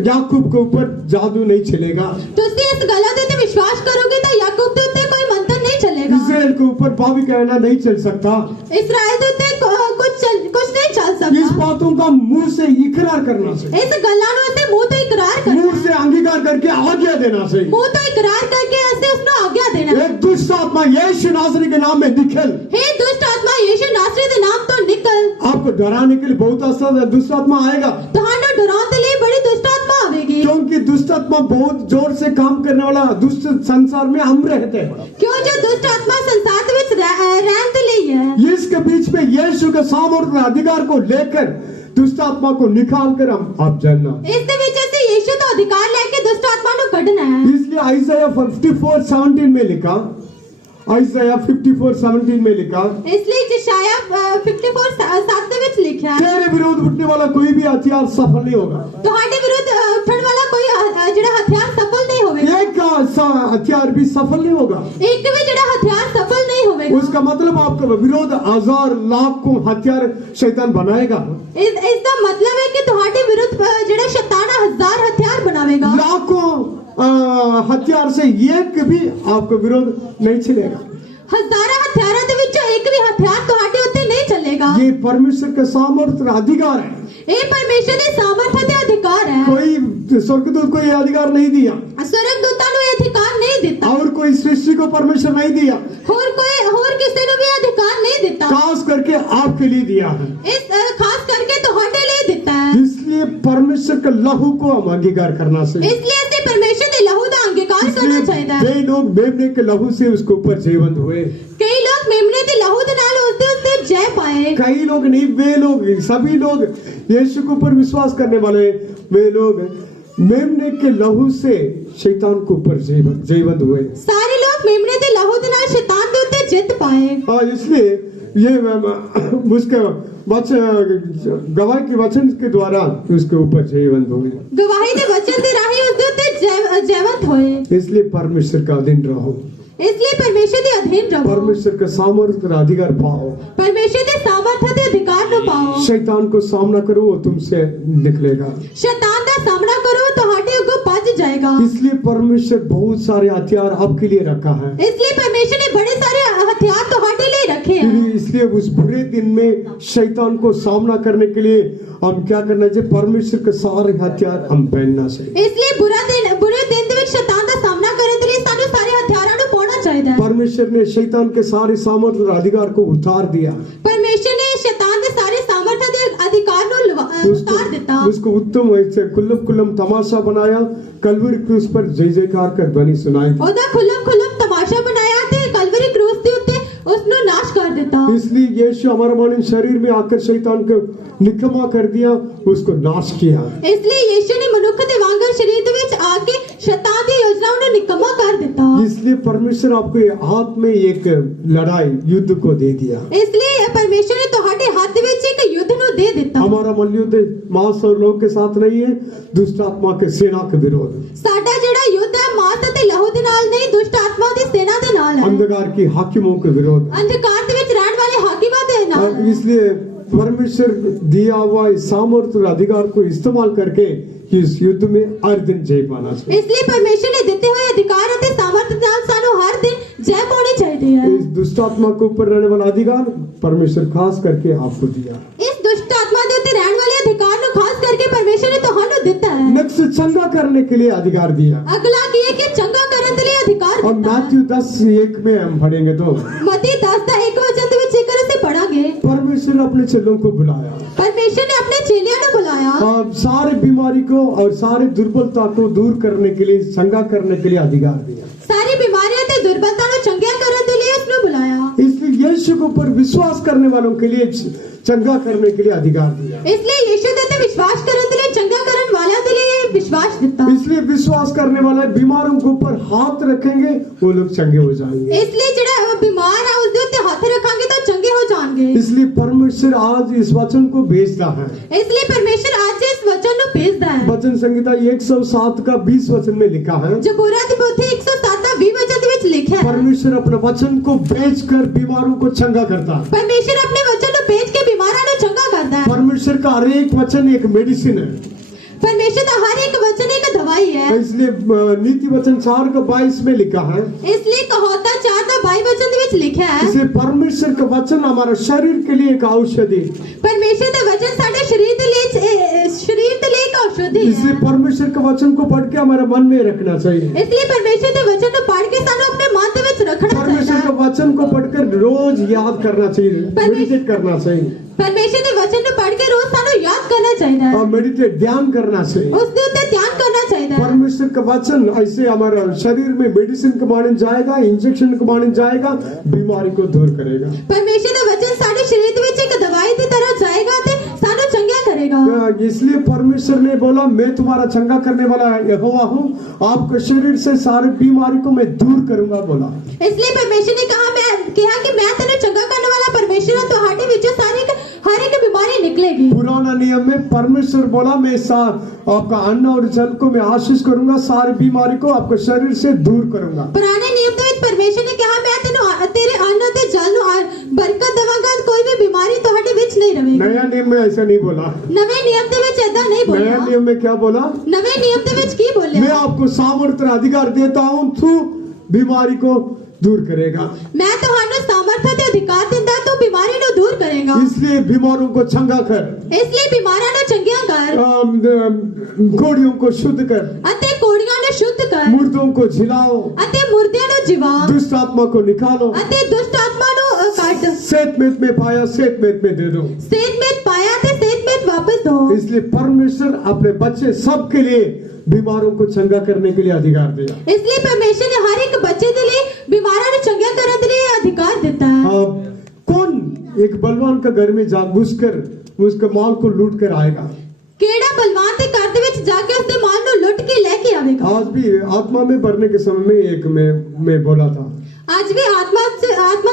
याकूब के ऊपर जादू नहीं चलेगा, तो इस गला के ऊपर विश्वास करोगे तो याकूब के ऊपर कोई मंत्र नहीं चलेगा, इस्राएल के ऊपर पापी कहना नहीं चल सकता, इस्राएल के ऊपर कुछ नहीं चल इस सकता। बातों का मुंह से इकरार करना चाहिए, इस गला से मुंह तो इकरार करना, मुंह से अंगीकार करके आज्ञा देना चाहिए। मुंह तो इकरार करके ऐसे उसने आज्ञा देना। एक दुष्ट आत्मा यीशु नासरी के नाम में निकल। हे दुष्ट आत्मा यीशु नासरी के नाम तो निकल। आपको डराने के लिए बहुत आसान है, दुष्ट आत्मा आएगा, तुम्हारे डराने के लिए बड़ी दुष्ट आत्मा आवेगी, क्योंकि दुष्ट आत्मा बहुत जोर से काम करने वाला दुष्ट संसार में हम रहते हैं। क्यों जो दुष्ट आत्मा संसार के बीच रहते लिए है। इसके बीच में यीशु के सामर्थ्य अधिकार को लेकर दुष्ट आत्मा को निकाल कर हम आप जानना। इस वजह से यीशु तो अधिकार लेके दुष्ट आत्मा को कढ़ना है। इसलिए आइज़ाया 54:17 में लिखा, आइज़ाया 54:17 में लिखा, इसलिए यशाया 54:7 ਦੇ ਵਿੱਚ ਲਿਖਿਆ, तेरे विरोध उठने वाला कोई भी हथियार सफल नहीं होगा। ਤੁਹਾਡੇ ਵਿਰੁੱਧ ਉੱਠਣ ਵਾਲਾ ਕੋਈ ਜਿਹੜਾ ਹਥਿਆਰ ਸਫਲ ਨਹੀਂ ਹੋਵੇਗਾ। एक का हथियार भी सफल नहीं होगा। ਇੱਕ ਵੀ ਜਿਹੜਾ ਹਥਿयार ਸਫਲ ਨਹੀਂ ਹੋਵੇਗਾ। उसका मतलब आपका विरोध 1000 लाखों हथियार शैतान बनाएगा, ਇਸ ਦਾ ਮਤਲਬ ਹੈ ਕਿ ਤੁਹਾਡੇ ਵਿਰੁੱਧ ਜਿਹੜਾ ਸ਼ੈਤਾਨ 1000 ਹਥਿयार बनावेगा। लाखों हथियार से एक भी आपको विरोध नहीं चलेगा। हजारों हथियारों ਦੇ ਵਿੱਚੋਂ ਇੱਕ ਵੀ ਹਥਿਆਰ ਤੁਹਾਡੇ ਉੱਤੇ ਨਹੀਂ ਚੱਲੇਗਾ। ये परमेश्वर का सामर्थ्य अधिकार है। ਇਹ ਪਰਮੇਸ਼ਰ ਦੇ ਸਾਮਰਥ्य ਤੇ ਅਧਿਕਾਰ ਹੈ। कोई स्वर्गदूत को ये अधिकार नहीं दिया, स्वर्गदूतां ਨੂੰ ਇਹ ਅਧਿਕਾਰ ਨਹੀਂ ਦਿੱਤਾ, और कोई सृष्टि को परमेश्वर नहीं दिया, ਹੋਰ ਕਿਸੇ ਨੂੰ ਵੀ ਇਹ ਅਧਿਕਾਰ ਨਹੀਂ ਦਿੱਤਾ। खास करके आपके लिए दिया है। ਇਸ ਖਾਸ ਕਰਕੇ ਤੁਹਾਡੇ ਲਈ ਦਿੱਤਾ ਹੈ। इसलिए परमेश्वर के लहू को हम अंगीकार करना चाहिए। इसलिए ਅਸੀਂ परमेश्वर ਦੇ ਲਹੂ ਦਾ ਅੰਗੀਕਾਰ ਕਰਨਾ ਚਾਹੀਦਾ ਹੈ। वे लोग मेमने के लहू से उसके ऊपर जीवंत हुए, कई लोग मेमने ਦੇ ਲਹੂ ਦੇ ਨਾਲ उसਦੇ ਉੱਤੇ जय पाए। कई लोग नहीं, वे लोग, सभी लोग यीशु के ऊपर विश्वास करने वाले वे लोग मेमने के लहू से शैतान के ऊपर जीवंत हुए। सारे लोग मेमने ਦੇ ਲਹੂ ਦੇ ਨਾਲ शैतान ਦੇ ਉੱਤੇ ਜਿੱਤ पाए। और इसलिए ये उसके गवाही के वचन के द्वारा उसके ऊपर जीवंत हुए, गवाही ਦੇ वचन ਦੇ ਰਾਹੀਂ उसਦੇ ਉੱਤੇ ਜੀਵंत ਹੋਏ। इसलिए परमेश्वर का अधीन रहो, इसलिए परमेश्वर ਦੇ अधीन रहो, परमेश्वर का सामर्थ्य और अधिकार पाओ, परमेश्वर ਦੇ सामर्थ्य ਤੇ अधिकार ਨੂੰ ਪਾਓ। शैतान को सामना करो, वो तुमसे निकलेगा। शैतान ਦਾ ਸਾਹਮਣਾ ਕਰੋ, ਤੁਹਾਡੇ ਅੱਗੋਂ ਭੱਜ जाएगा। इसलिए परमेश्वर बहुत सारे हथियार आपके लिए रखा है। इसलिए परमेश्वर ने बड़े सारे हथियार ਤੁਹਾਡੇ ਲਈ ਰੱਖੇ रखे हैं। इसलिए उस बुरे दिन में शैतान को सामना करने के लिए हम क्या करना चाहिए? परमेश्वर के सारे हथियार हम पहनना चाहिए। इसलिए बुरे दिन ਦੇ ਵਿੱਚ शैतान ਦਾ ਸਾਹਮਣਾ ਕਰਨ ਦੇ ਲਈ ਸਾਨੂੰ ਸਾਰੇ ਹਥਿਆਰਾਂ ਨੂੰ ਪਾਉਣਾ ਚਾਹੀਦਾ ਹੈ। परमेश्वर ने शैतान के सारे सामर्थ और अधिकार को उतार दिया, परमेश्वर ने शैतान ਦੇ ਸਾਰੇ ਸਾਮਰਥ ਦੇ ਅਧਿਕਾਰ ਨੂੰ ਉਤਾਰ ਦਿੱਤਾ। उसको उत्तम वैसे कुल्लम तमाशा बनाया, कलवरी क्रूस पर जय जयकार कर ध्वनि सुनाई। ਉਹਦਾ ਖੁੱਲਮ ਤਮਾਸ਼ਾ ਬਣਾਇਆ ਤੇ ਕਲਵਰੀ ਕਰੂਸ ਦੇ ਉੱਤੇ ਉਸ ਨੂੰ ਨਾਸ਼ ਕਰ ਦਿੱਤਾ। इसलिए यीशु हमारे मानव शरीर में आकर शैतान को निकम्मा कर दिया, उसको नाश किया। इसलिए यीशु ने मनुष्य ਦੇ ਵਾਂਗਰ ਸਰੀਰ ਦੇ ਵਿੱਚ ਆ ਕੇ शैतान ਦੀ योजनाओं ਨੂੰ ਨਿਕੰਮਾ ਕਰ ਦਿੱਤਾ। इसलिए परमेश्वर आपको हाथ में एक लड़ाई युद्ध को दे दिया। इसलिए परमेश्वर ने ਤੁਹਾਡੇ ਹੱਥ ਵਿੱਚ ਇੱਕ युद्ध ਨੂੰ ਦੇ ਦਿੱਤਾ। हमारा मल्लयुद्ध मांस और लोग के साथ नहीं है, दुष्ट आत्मा के सेना के विरोध। ਸਾਡਾ ਜਿਹੜਾ युद्ध ਹੈ ਮਾंस ਅਤੇ ਲਹੂ ਦੇ ਨਾਲ ਨਹੀਂ, ਦੁਸ਼ਟ ਆਤਮਾ ਦੀ सेना ਦੇ ਨਾਲ ਹੈ। अंधकार की हाकिमों के विरोध। अंधकार ਦੇ ਵਿੱਚ ਰਹਿਣ ਵਾਲੇ ਹਾकिमां ਦੇ ਨਾਲ। इसलिए परमेश्वर दिया हुआ इस सामर्थ्य और अधिकार को इस्तेमाल करके इस युद्ध में हर दिन जय पाना चाहिए। इसलिए परमेश्वर ने ਦਿੱਤੇ ਹੋਏ ਅਧਿਕਾਰ ਅਤੇ ਸਾਮਰਥ ਨਾਲ ਸਾਨੂੰ ਹਰ ਦਿਨ जय पानी चाहिए है। इस दुष्ट आत्मा के ऊपर रहने वाला अधिकार परमेश्वर खास करके आपको दिया। इस दुष्ट आत्मा ਦੇ ਉੱਤੇ ਰਹਿਣ ਵਾਲੇ ਅਧਿਕਾਰ ਨੂੰ ਖਾਸ ਕਰਕੇ ਪਰਮੇਸ਼ਰ ਨੇ ਤੁਹਾਨੂੰ ਦਿੱਤਾ ਹੈ। नेक्स्ट चंगा करने के लिए अधिकार दिया। अगला की है कि चंगा ਕਰਨ ਦੇ ਲਈ ਅਧਿਕਾਰ और ਦਿੱਤਾ। मैथ्यू 10:1 में हम पढ़ेंगे तो मत्ती 10 ਦਾ 1 ਵਚਨ ਦੇ ਵਿੱਚ ਜੇਕਰ ਅਸੀਂ ਪੜਾਂਗੇ, परमेश्वर ने अपने चेलों को बुलाया परमेश्वर ने अपने चेलियों को बुलाया और सारे बीमारी को और सारे दुर्बलता को दूर करने के लिए, चंगा करने के लिए अधिकार दिया। सारी बीमारियां ਤੇ ਦੁਰਬਲਤਾ ਨੂੰ ਚੰਗਿਆ ਕਰਨ ਦੇ ਲਈ ਉਸ ਨੂੰ ਬੁਲਾਇਆ। इसलिए यीशु के ऊपर विश्वास करने वालों के लिए चंगा करने के लिए अधिकार दिया। इसलिए यीशु ਦੇ ਉੱਤੇ ਵਿਸ਼ਵਾਸ ਕਰਨ ਦੇ ਲਈ ਚੰਗਾ ਕਰਨ ਵਾਲਿਆਂ ਦੇ ਲਈ विश्वास ਦਿੱਤਾ। इसलिए विश्वास करने वाले बीमारों के ऊपर हाथ रखेंगे, वो लोग चंगे हो जाएंगे। इसलिए ਜਿਹੜਾ बीमार है ਉਸ ਦੇ ਉੱਤੇ ਹੱਥ ਰੱਖਾਂਗੇ ਤਾਂ ਚੰਗੇ ਹੋ ਜਾਣਗੇ। इसलिए परमेश्वर आज इस वचन को भेजता है। इसलिए परमेश्वर आज इस वचन को भेजता है। वचन संहिता 107 का 20 वचन में लिखा है, जबूरा ਦੀ ਪੋਥੀ 107 ਦਾ 20 वचन ਦੇ ਵਿੱਚ ਲਿਖਿਆ है, परमेश्वर अपने वचन को भेजकर बीमारों को चंगा करता है। परमेश्वर अपने वचन को भेज के बीमारां ਨੂੰ ਚੰਗਾ ਕਰਦਾ है। परमेश्वर का हर एक वचन एक मेडिसिन है। परमेश्वर का हर एक वचन एक दवाई है। इसलिए नीति वचन 4 का 22 में लिखा है, इसलिए कहोता 4 ਦਾ 22 वचन ਦੇ ਵਿੱਚ ਲਿਖਿਆ है, इसलिए परमेश्वर का वचन हमारा शरीर के लिए एक औषधि। परमेश्वर ਦਾ वचन ਸਾਡੇ ਸਰੀਰ ਦੇ ਲਈ ਇੱਕ औषधि है। इसलिए परमेश्वर के वचन को पढ़ के हमारे मन में रखना चाहिए। इसलिए परमेश्वर ਦੇ वचन ਨੂੰ पढ़ के ਸਾਨੂੰ ਆਪਣੇ ਮਨ ਦੇ ਵਿੱਚ ਰੱਖਣਾ परमेश्वर ਚਾਹੀਦਾ के वचन को पढ़कर रोज याद करना चाहिए, मेडिटेट करना चाहिए परमेश्वर ਦੇ वचन ਨੂੰ पढ़ के रोज ਸਾਨੂੰ याद करना चाहिए और मेडिटेट ध्यान करना चाहिए। उस ਦੇ ਉੱਤੇ ध्यान करना चाहिए। परमेश्वर का वचन ऐसे हमारा शरीर में मेडिसिन के माने जाएगा, इंजेक्शन के माने जाएगा, बीमारी को दूर करेगा। परमेश्वर ਦਾ वचन ਸਾਡੇ ਸਰੀਰ ਦੇ ਵਿੱਚ ਇੱਕ ਦਵਾਈ ਦੀ ਤਰ੍ਹਾਂ ਜਾਏਗਾ ਤੇ ਸਾਨੂੰ ਚੰਗਾ करेगा। इसलिए परमेश्वर ने बोला, मैं तुम्हारा चंगा करने वाला यहोवा हूँ, आपके शरीर से सारे बीमारी को मैं दूर करूंगा बोला। इसलिए परमेश्वर ने कहा कि मैं तेरे चंगा करने वाला परमेश्वर हूं, ਤੁਹਾਡੇ ਵਿੱਚੋਂ हर एक बीमारी निकलेगी। पुराना नियम में परमेश्वर बोला, मैं आपका अन्न और जल को मैं आशीष करूंगा, सारी बीमारी को आपके शरीर से दूर करूंगा। पुराने नियम ਦੇ ਵਿੱਚ परमेश्वर ने कहा मैं तेरे अन्न ਤੇ जल ਨੂੰ ਬਰਕਤ ਦੇਵਾਂਗਾ, ਕੋਈ ਵੀ बीमारी ਤੁਹਾਡੇ ਵਿੱਚ नहीं रहेगी। नया नियम में ऐसा नहीं बोला। ਨਵੇਂ ਨਿਯਮ ਦੇ ਵਿੱਚ ਏਦਾਂ ਨਹੀਂ नया ਬੋਲਿਆ। नियम में क्या बोला? ਨਵੇਂ ਨਿਯਮ ਦੇ ਵਿੱਚ ਕੀ मैं ਬੋਲਿਆ? आपको सामर्थ्य अधिकार देता हूँ, तू बीमारी को दूर करेगा। मैं ਤੁਹਾਨੂੰ ਸਾਮਰਥ ਤੇ ਅਧਿਕਾਰ ਦਿੰਦਾ, ਤੂੰ ਬਿਮਾਰੀ ਨੂੰ ਦੂਰ ਕਰੇਗਾ। इसलिए बीमारों को चंगा कर, इसलिए ਬਿਮਾਰਾਂ ਨੂੰ ਚੰਗਿਆ ਕਰ कोड़ियों को शुद्ध कर, ਅਤੇ ਕੋੜੀਆਂ ਨੂੰ ਸ਼ੁੱਧ ਕਰ मुर्दों को झिलाओ, ਅਤੇ ਮੁਰਦਿਆਂ ਨੂੰ ਜਿਵਾ दुष्ट आत्मा को निकालो, ਅਤੇ ਦੁਸ਼ਟ ਆਤਮਾ ਨੂੰ ਕੱਢ। सेतमेत में पाया सेतमेत में दे दो। सेतमेत पाया ਤੇ सेतमेत वापस दो। इसलिए परमेश्वर अपने बच्चे सबके लिए बीमारों को चंगा करने के लिए अधिकार दिया। इसलिए परमेश्वर ने हर एक बच्चे के लिए बीमारों को चंगा करने के लिए अधिकार देता है। कौन एक बलवान का घर में जा घुसकर उसके माल को लूट कर आएगा? केड़ा बलवान के घर दे विच जाके उसके माल को लूट के लेके आवेगा? आज भी आत्मा में भरने के समय में एक मैं बोला था, आज भी आत्मा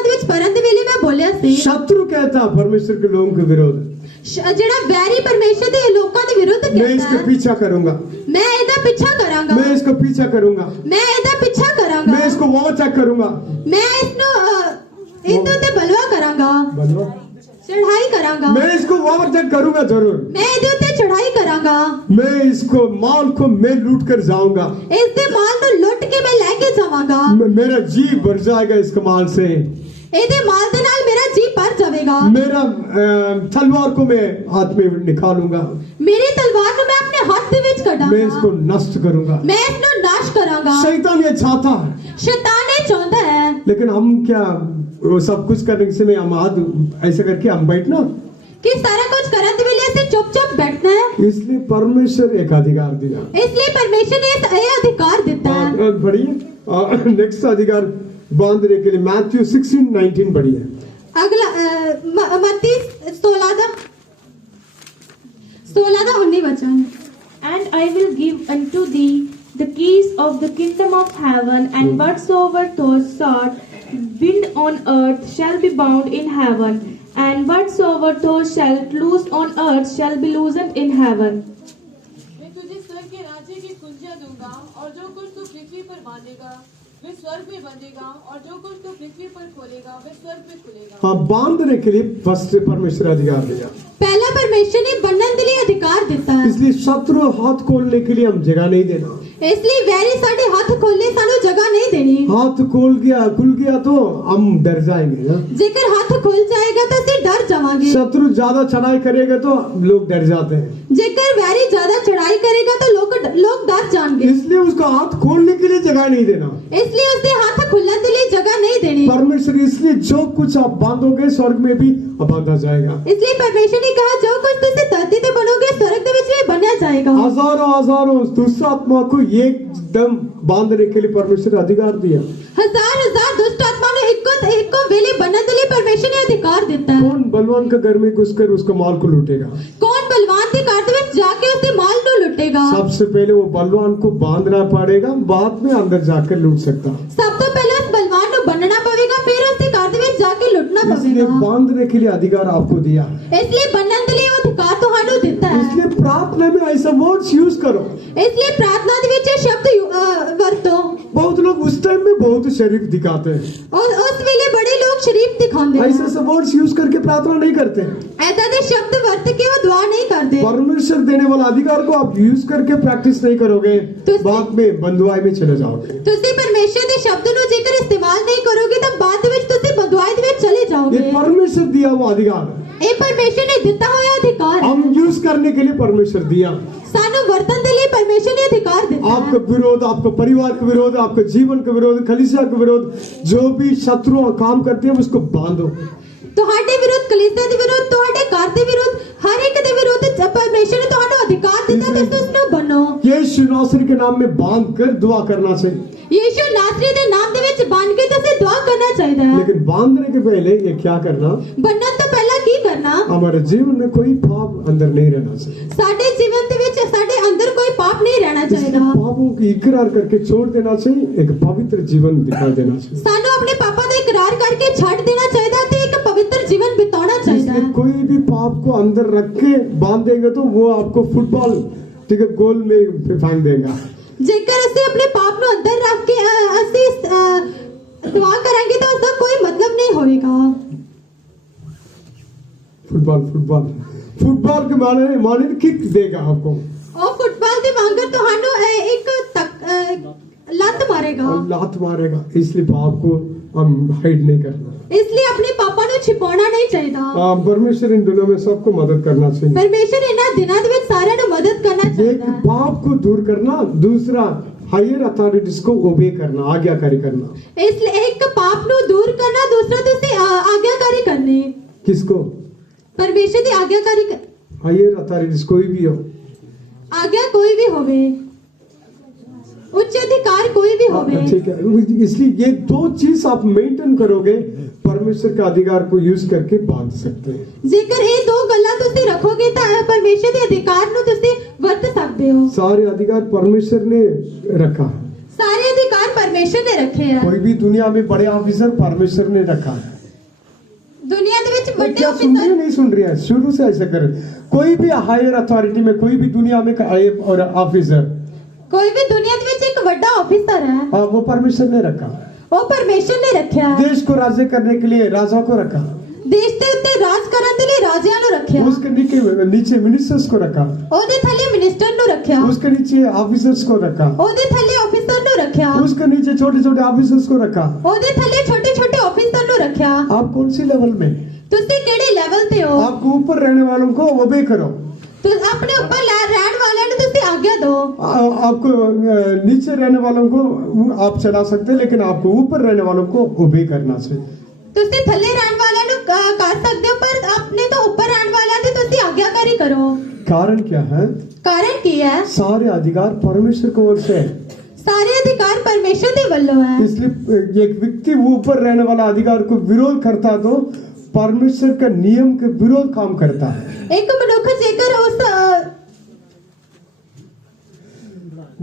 दे विच भरन दे वेले मैं बोलिया सी, शत्रु कहता परमेश्वर के लोगों के विरोध, जेड़ा वैरी परमेश्वर दे लोकां दे विरुद्ध कहता है, मैं इसका पीछा करूंगा, मैं एदा पीछा करांगा, मैं इसका पीछा करूंगा, मैं एदा पीछा करांगा, मैं इसको ओवरटेक करूंगा, मैं इसनो इतो ते बलवा करांगा, चढ़ाई करांगा, मैं इसको ओवरटेक करूंगा जरूर, मैं इदे ते चढ़ाई करांगा, मैं इसको माल को मैं लूट कर जाऊंगा, इस दे माल को लूट के मैं लेके जावांगा, मेरा जी भर जाएगा इसके माल से, ਇਹਦੇ ਮਾਲ ਦੇ ਨਾਲ ਮੇਰਾ जाएगा। मेरा तलवार को मैं हाथ में निकालूंगा, मेरी तलवार को मैं अपने हाथ ਦੇ ਵਿੱਚ मैं ਕੱਢਾਂਗਾ, इसको नष्ट करूंगा। मैं इसको नाश करांगा। शैतान ये चाहता है, शैतान ये चाहता है, लेकिन हम क्या वो सब कुछ करने से में हम हाथ ऐसे करके हम बैठना, कि सारा कुछ करने के लिए ऐसे चुपचाप बैठना है। इसलिए परमेश्वर एक अधिकार दिया। इसलिए परमेश्वर ने ये अधिकार देता है। बढ़िए नेक्स्ट अधिकार बांधने के लिए मैथ्यू 16:19 बढ़िए। अगला मत्ती 16:19 वचन। And I will give unto thee the keys of the kingdom of heaven, and whatsoever thou shalt bind on earth shall be bound in heaven, and whatsoever thou shalt loose on earth shall be loosened in heaven. मैं तुझे स्वर्ग के राज्य की कुंजियां दूंगा, और जो कुछ तू पृथ्वी पर बांधेगा वे स्वर्ग में बंधेगा, और जो कुछ तू पृथ्वी पर खोलेगा वे स्वर्ग में खुलेगा। हाँ, बांधने के लिए फर्स्ट परमेश्वर अधिकार दिया। पहला परमेश्वर ने बंधन के लिए अधिकार देता है। इसलिए शत्रु हाथ खोलने के लिए हम जगह नहीं देना। इसलिए वैरी साढ़े हाथ खोलने सानू जगह नहीं देनी। हाथ खुल गया तो हम डर जाएंगे ना? जेकर हाथ खुल जाएगा तो ਅਸੀਂ डर जावांगे। शत्रु ज्यादा चढ़ाई करेगा तो लोग डर जाते हैं। जेकर वैरी ज्यादा चढ़ाई करेगा तो लोग डर जाएंगे। इसलिए उसका हाथ खोलने के लिए जगह नहीं देना। इसलिए उसके हाथ खुलने के लिए जगह नहीं देनी। परमेश्वर इसलिए जो कुछ आप बांधोगे स्वर्ग में भी बांधा जाएगा। इसलिए परमेश्वर ने कहा जो कुछ तुझसे धरती पे बनोगे स्वर्ग के विच में बना जाएगा। हजारों दुष्ट आत्मा को एकदम बांधने के लिए परमेश्वर अधिकार दिया। हजार दुष्ट आत्मा ने एक वेले बनने के लिए परमेश्वर ने अधिकार देता है। कौन बलवान के घर में घुसकर उसका माल को लूटेगा? कौन बलवान के घर में जाके उसके माल को लूटेगा? सबसे पहले वो बलवान को बांधना पड़ेगा, बाद में अंदर जाकर लूट सकता। सब तो पहले उस बलवान को बनना पड़ेगा, फिर उसके घर में जाके लूटना इसलिए पड़ेगा। बांधने के लिए अधिकार आपको दिया। इसलिए बनने के लिए वो अधिकार तो हानू देता है। इसलिए प्रार्थना में ऐसा वर्ड्स यूज करो। इसलिए प्रार्थना के विच शब्द वरतो। बहुत लोग उस टाइम में बहुत शरीफ दिखाते हैं, और उस वेले बड़े लोग शरीफ दिखाते हैं। ऐसे वर्ड्स यूज करके प्रार्थना नहीं करते हैं। ऐसा दे शब्द वर्त के वो दुआ नहीं करते। परमेश्वर देने वाला अधिकार को आप यूज करके प्रैक्टिस नहीं करोगे, तो बाद में बंधुआई में चले जाओगे। तुसी परमेश्वर के शब्द नो जेकर इस्तेमाल नहीं करोगे तो बाद विच तुसी बंधुआई दे विच चले जाओगे। ये परमेश्वर दिया हुआ अधिकार है। ये परमेश्वर ने दिता हुआ अधिकार है। हम यूज करने के लिए परमेश्वर दिया। सानू वर्तन के लिए परमेश्वर ने अधिकार दिता आपका विरोध, आपका परिवार का विरोध, आपके जीवन का विरोध, कलीसिया का विरोध, जो भी शत्रु काम करते हैं उसको बांधो। ਤੁਹਾਡੇ ਵਿਰੁੱਧ ਕਲੀਸਿया ਦੇ ਵਿਰੁੱਧ, ਤੁਹਾਡੇ ਘਰ ਦੇ ਵਿਰੁੱਧ, हर एक ਦੇ ਵਿਰੁੱਧ परमेश्वर ने ਤੁਹਾਨੂੰ अधिकार ਦਿੱਤਾ ਤੇ ਤੁਸੀਂ ਉਸ ਨੂੰ ਬੰਨੋ। यीशु नासरी के नाम में बांध कर दुआ करना चाहिए। यीशु नासरी ਦੇ ਨਾਮ ਦੇ ਵਿੱਚ ਬੰਨ ਕੇ ਤੁਸੀਂ दुआ करना चाहिए है। लेकिन बांधने के पहले ये क्या करना? ਬੰਨਣ ਤੋਂ ਪਹਿਲਾਂ ਕੀ करना? हमारे जीवन में कोई पाप अंदर नहीं रहना चाहिए। ਸਾਡੇ ਜੀਵਨ ਦੇ ਵਿੱਚ ਸਾਡੇ ਅੰਦਰ ਕੋਈ ਪਾਪ ਨਹੀਂ ਰਹਿਣਾ इसलिए ਚਾਹੀਦਾ। पापों की इकरार करके छोड़ देना चाहिए, एक पवित्र जीवन दिखा देना चाहिए। ਸਾਨੂੰ ਆਪਣੇ ਪਾਪਾਂ ਦਾ ਇਕਰਾਰ ਕਰਕੇ ਛੱਡ ਦੇਣਾ ਚਾਹੀਦਾ ਤੇ ਇੱਕ ਪਵਿੱਤਰ जीवन बिताना चाहिए इसलिए है। कोई भी पाप को अंदर रख के बांधेंगे तो वो आपको फुटबॉल ठीक है गोल में फेंक देगा। जेकर ਅਸੀਂ ਆਪਣੇ ਪਾਪ ਨੂੰ ਅੰਦਰ ਰੱਖ ਕੇ ਅਸੀਂ दुआ करेंगे तो उसका कोई मतलब नहीं होगा। फुटबॉल के माने किक देगा आपको, और फुटबॉल ਦੇ ਵਾਂਗਰ ਤੁਹਾਨੂੰ ਇੱਕ ਲੱਤ ਮਾਰੇਗਾ। और लात मारेगा। इसलिए पाप को हम हाइड नहीं करना। इसलिए अपने पापा ਨੂੰ ਛਿਪਾਉਣਾ ਨਹੀਂ ਚਾਹੀਦਾ। परमेश्वर इन दिनों में सबको मदद करना चाहिए। परमेश्वर ਇਹਨਾਂ ਦਿਨਾਂ ਦੇ ਵਿੱਚ ਸਾਰਿਆਂ ਨੂੰ मदद करना एक ਚਾਹੀਦਾ है। पाप को दूर करना, दूसरा हायर अथॉरिटीज को ओबे करना, आज्ञाकारी करना। इसलिए एक पाप ਨੂੰ दूर करना, दूसरा ਤੁਸੀਂ आज्ञाकारी करनी। किसको? परमेश्वर ਦੀ आज्ञाकारी हायर अथॉरिटीज कोई भी हो, आज्ञा कोई भी होवे, उच्च अधिकार कोई भी होवे। ठीक है। इसलिए ये दो चीज आप मेंटेन करोगे, परमेश्वर का अधिकार को यूज करके बांध सकते हैं। जेकर ਇਹ ਦੋ ਗੱਲਾਂ ਤੁਸੀਂ ਰੱਖੋਗੇ ਤਾਂ ਪਰਮੇਸ਼ਰ ਦੇ ਅਧਿਕਾਰ ਨੂੰ ਤੁਸੀਂ ਵਰਤ ਸਕਦੇ ਹੋ। सारे अधिकार परमेश्वर ने रखा है। ਸਾਰੇ ਅਧਿਕਾਰ ਪਰਮੇਸ਼ਰ ਨੇ ਰੱਖੇ ਆ। कोई भी दुनिया में बड़े ऑफिसर परमेश्वर ने रखा है। दुनिया ਦੇ ਵਿੱਚ ਵੱਡੇ क्या सुन रही है? ऑफिसर, नहीं सुन रही है? शुरू से ऐसा कर। कोई भी हायर अथॉरिटी में, कोई भी दुनिया में और ऑफिसर, ਕੋਈ ਵੀ ਦੁਨੀਆ ਦੇ ਵਿੱਚ ਇੱਕ ਵੱਡਾ ऑफिसर है, वो परमेश्वर ने रखा। ਉਹ ਪਰਮੇਸ਼ਰ ਨੇ ਰੱਖਿਆ। देश को राज्य करने के लिए राजा को रखा, ਦੇਸ਼ ਦੇ ਉੱਤੇ ਰਾਜ ਕਰਨ ਦੇ ਲਈ ਰਾਜਿਆਂ ਨੂੰ ਰੱਖਿਆ। उसके नीचे मिनिस्टर्स को रखा, ਉਹਦੇ ਥੱਲੇ ਮਿਨਿਸਟਰ ਨੂੰ ਰੱਖਿਆ। उसके नीचे ऑफिसर्स को रखा, ਉਹਦੇ ਥੱਲੇ ऑफिसर ਨੂੰ ਰੱਖਿਆ। उसके नीचे छोटे छोटे ऑफिसर्स को रखा। ਉਹਦੇ ਥੱਲੇ ਛੋਟੇ ਛੋਟੇ ऑफिसर ਨੂੰ ਰੱਖਿਆ। आप कौन सी लेवल में? ਤੁਸੀਂ ਕਿਹੜੇ ਲੈਵਲ ਤੇ ਹੋ आपको ऊपर रहने वालों को ओबे करो। ਤੁਸੀਂ ਆਪਣੇ ਉੱਪਰ ਰਹਿਣ ਵਾਲਿਆਂ ਨੂੰ ਤੁਸੀਂ ਆਗਿਆ ਦਿਓ आपको नीचे रहने वालों को आप चला सकते हैं, लेकिन आपको ऊपर रहने वालों को ओबे करना चाहिए। ਤੁਸੀਂ ਥੱਲੇ ਰਹਿਣ ਵਾਲਿਆਂ ਨੂੰ ਕਰ ਸਕਦੇ ਹੋ ਪਰ ਆਪਣੇ ਤੋਂ ਉੱਪਰ ਰਹਿਣ ਵਾਲਿਆਂ ਦੀ ਤੁਸੀਂ ਆਗਿਆਕਾਰੀ ਕਰੋ कारण क्या है? ਕਾਰਨ ਕੀ ਹੈ सारे अधिकार परमेश्वर की ओर से है। ਸਾਰੇ ਅਧਿਕਾਰ ਪਰਮੇਸ਼ਰ ਦੇ ਵੱਲੋਂ ਹੈ इसलिए एक व्यक्ति ऊपर रहने वाला अधिकार को विरोध करता तो परमेश्वर का नियम के विरोध काम करता है। ਇੱਕ ਮਨੁੱਖ ਜੇਕਰ ਉਸ